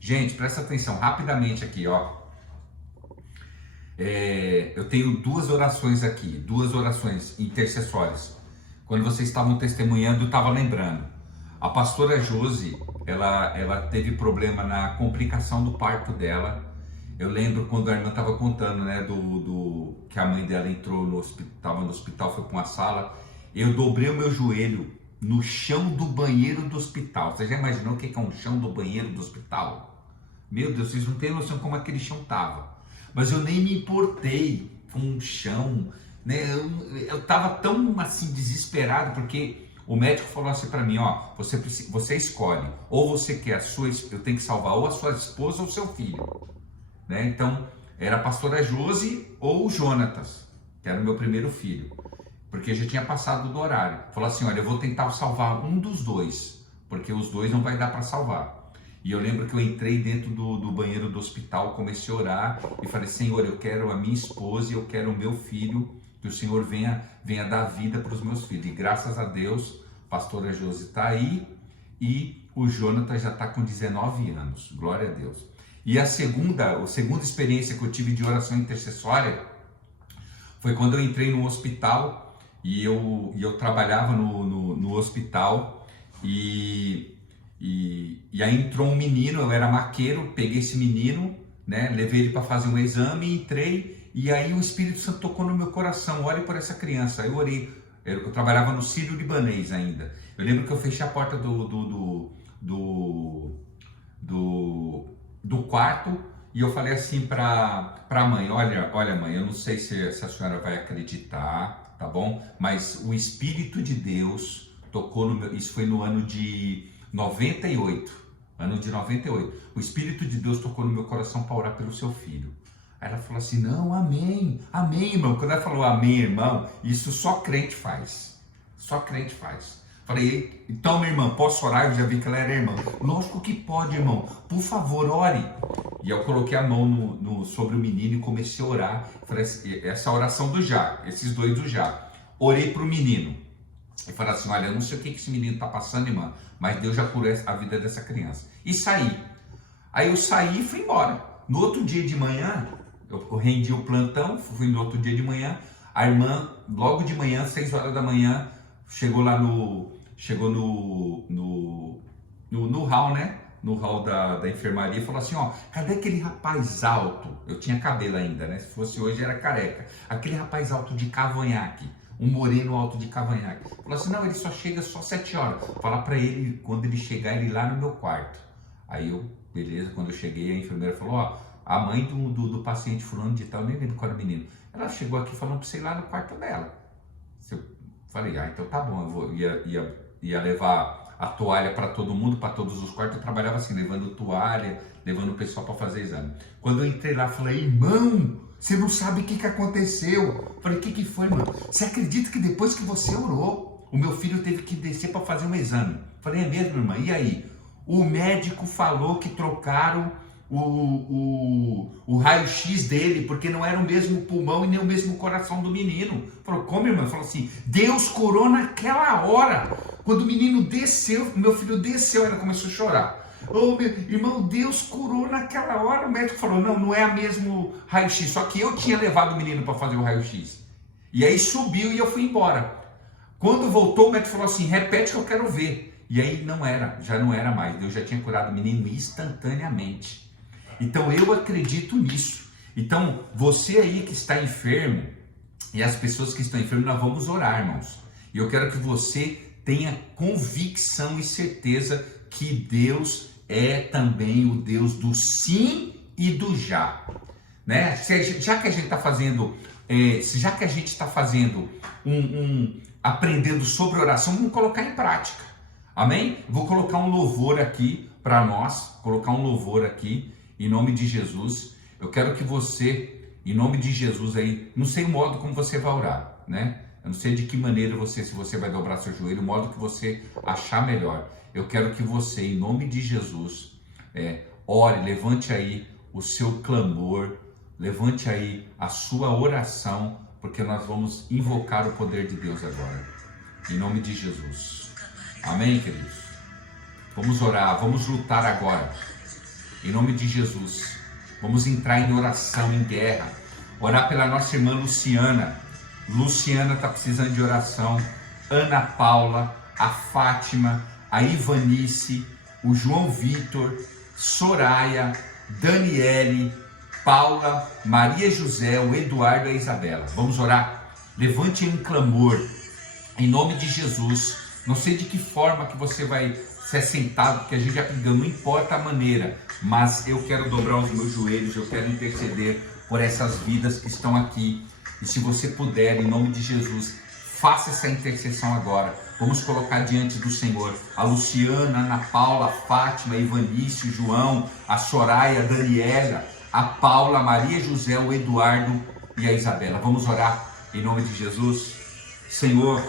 Gente, presta atenção rapidamente aqui, ó. Eu tenho 2 orações aqui, 2 orações intercessórias. Quando vocês estavam testemunhando, eu estava lembrando. A pastora Josi, ela teve problema na complicação do parto dela. Eu lembro quando a irmã estava contando, né, que a mãe dela entrou no hospital, estava no hospital, foi para uma sala. Eu dobrei o meu joelho no chão do banheiro do hospital. Você já imaginou o que é um chão do banheiro do hospital? Meu Deus, vocês não têm noção como aquele chão tava. Mas eu nem me importei com o chão, né? Eu tava tão assim desesperado, porque o médico falou assim para mim, ó, você escolhe, ou você quer eu tenho que salvar ou a sua esposa ou o seu filho, né? Então era a pastora Josi ou o Jonatas, que era o meu primeiro filho, porque eu já tinha passado do horário. Falou assim, olha, eu vou tentar salvar um dos dois, porque os dois não vai dar para salvar. E eu lembro que eu entrei dentro do banheiro do hospital, comecei a orar e falei, Senhor, eu quero a minha esposa e eu quero o meu filho, que o Senhor venha dar vida para os meus filhos. E graças a Deus, a pastora Josi está aí e o Jonatas já está com 19 anos, glória a Deus. E a segunda experiência que eu tive de oração intercessória foi quando eu entrei no hospital e eu trabalhava no hospital e aí entrou um menino, eu era maqueiro, peguei esse menino, né, levei ele para fazer um exame, entrei e aí o Espírito Santo tocou no meu coração, olhe por essa criança. Eu orei, eu trabalhava no Sírio-Libanês ainda. Eu lembro que eu fechei a porta do quarto e eu falei assim para a mãe, olha mãe, eu não sei se a senhora vai acreditar, tá bom? Mas o Espírito de Deus tocou no meu, isso foi no ano de 98, o Espírito de Deus tocou no meu coração para orar pelo seu filho. Aí ela falou assim, não, amém, irmão. Quando ela falou amém, irmão, isso só crente faz, Falei, então minha irmã, posso orar? Eu já vi que ela era irmã. Lógico que pode, irmão, por favor, ore. E eu coloquei a mão sobre o menino e comecei a orar. Falei, essa oração do já, esses dois do já. Orei para o menino. E falei assim, olha, eu não sei o que esse menino está passando, irmã, mas Deus já curou a vida dessa criança. E saí. Aí eu saí e fui embora. No outro dia de manhã, eu rendi o plantão, fui no outro dia de manhã, a irmã, logo de manhã, 6 horas da manhã, chegou no hall, né? No hall da enfermaria e falou assim, ó, cadê aquele rapaz alto? Eu tinha cabelo ainda, né? Se fosse hoje era careca. Aquele rapaz alto de cavanhaque. Um moreno alto de cavanhaque. Falou assim, não, ele só chega só 7 horas. Falar para ele, quando ele chegar, ele ir lá no meu quarto. Aí eu, beleza, quando eu cheguei, a enfermeira falou, ó, a mãe do paciente fulano de tal, nem lembro qual era o menino. Ela chegou aqui falando para você ir lá no quarto dela. Eu falei, então tá bom, eu ia levar a toalha para todo mundo, para todos os quartos. Eu trabalhava assim, levando toalha, levando o pessoal para fazer exame. Quando eu entrei lá, falei, irmão, você não sabe o que aconteceu. Falei, o que foi, irmão? Você acredita que depois que você orou, o meu filho teve que descer para fazer um exame? Falei, é mesmo, irmã? E aí? O médico falou que trocaram o raio-x dele, porque não era o mesmo pulmão e nem o mesmo coração do menino. Falou, como, irmã? Falou assim, Deus curou naquela hora. Quando o menino desceu, meu filho desceu, ela começou a chorar. Ô, meu irmão, Deus curou naquela hora. O médico falou, não é o mesmo raio-x, só que eu tinha levado o menino para fazer o raio-x. E aí subiu e eu fui embora. Quando voltou, o médico falou assim, repete que eu quero ver. E aí já não era mais. Deus já tinha curado o menino instantaneamente. Então eu acredito nisso. Então você aí que está enfermo e as pessoas que estão enfermas, nós vamos orar, irmãos. E eu quero que você tenha convicção e certeza que Deus é também o Deus do sim e do já, né? Já que a gente está fazendo, aprendendo sobre oração, vamos colocar em prática, amém? Vou colocar um louvor aqui para nós, em nome de Jesus. Eu quero que você, em nome de Jesus aí, não sei o modo como você vai orar, né? Eu não sei de que maneira se você vai dobrar seu joelho, o modo que você achar melhor. Eu quero que você, em nome de Jesus, ore, levante aí o seu clamor, levante aí a sua oração, porque nós vamos invocar o poder de Deus agora, em nome de Jesus. Amém, queridos? Vamos orar, vamos lutar agora, em nome de Jesus. Vamos entrar em oração, em guerra, orar pela nossa irmã Luciana. Luciana está precisando de oração, Ana Paula, a Fátima, a Ivanice, o João Vitor, Soraya, Daniele, Paula, Maria José, o Eduardo e a Isabela. Vamos orar? Levante um clamor, em nome de Jesus, Não sei de que forma que você vai ser sentado, porque a gente já aprendeu, não importa a maneira, mas eu quero dobrar os meus joelhos, eu quero interceder por essas vidas que estão aqui. E se você puder, em nome de Jesus, faça essa intercessão agora. Vamos colocar diante do Senhor a Luciana, a Ana Paula, a Fátima, a Ivanice, o João, a Soraya, a Daniela, a Paula, a Maria José, o Eduardo e a Isabela. Vamos orar em nome de Jesus. Senhor,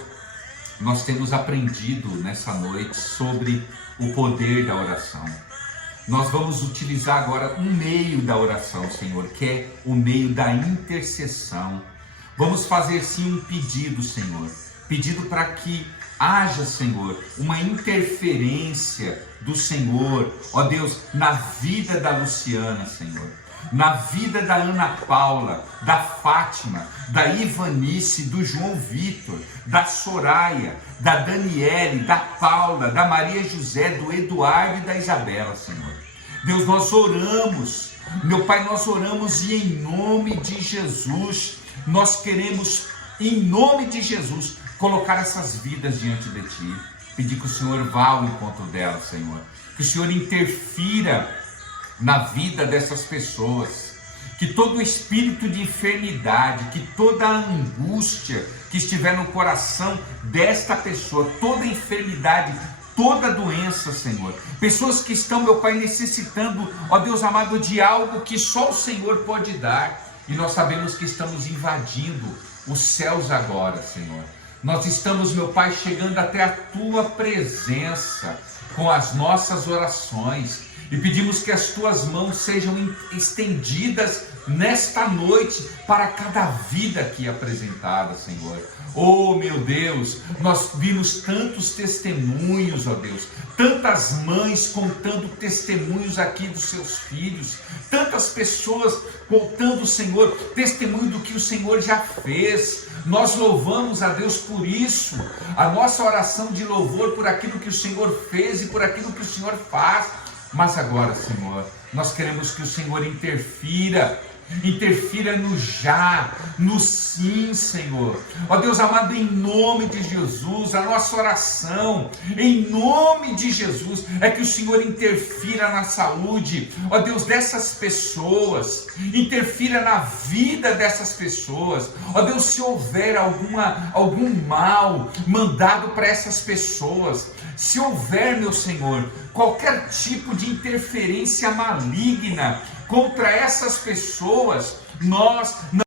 nós temos aprendido nessa noite sobre o poder da oração. Nós vamos utilizar agora um meio da oração, Senhor, que é o meio da intercessão. Vamos fazer sim um pedido, Senhor. Pedido para que haja, Senhor, uma interferência do Senhor, ó Deus, na vida da Luciana, Senhor. Na vida da Ana Paula, da Fátima, da Ivanice, do João Vitor, da Soraya, da Daniele, da Paula, da Maria José, do Eduardo e da Isabela, Senhor. Deus, nós oramos, meu Pai, nós oramos e em nome de Jesus, nós queremos, em nome de Jesus, colocar essas vidas diante de Ti. Pedir que o Senhor vá ao encontro delas, Senhor. Que o Senhor interfira na vida dessas pessoas, que todo espírito de enfermidade, que toda angústia que estiver no coração desta pessoa, toda enfermidade, toda doença, Senhor, pessoas que estão, meu Pai, necessitando, ó Deus amado, de algo que só o Senhor pode dar, e nós sabemos que estamos invadindo os céus agora, Senhor. Nós estamos, meu Pai, chegando até a Tua presença com as nossas orações, e pedimos que as Tuas mãos sejam estendidas nesta noite para cada vida aqui apresentada, Senhor. Oh, meu Deus, nós vimos tantos testemunhos, ó Deus, tantas mães contando testemunhos aqui dos seus filhos, tantas pessoas contando, Senhor, testemunho do que o Senhor já fez. Nós louvamos a Deus por isso, a nossa oração de louvor por aquilo que o Senhor fez e por aquilo que o Senhor faz. Mas agora, Senhor, nós queremos que o Senhor interfira no já, no sim, Senhor. Ó Deus amado, em nome de Jesus, a nossa oração, em nome de Jesus, é que o Senhor interfira na saúde, ó Deus, dessas pessoas, interfira na vida dessas pessoas. Ó Deus, se houver algum mal mandado para essas pessoas, se houver, meu Senhor, qualquer tipo de interferência maligna contra essas pessoas, nós não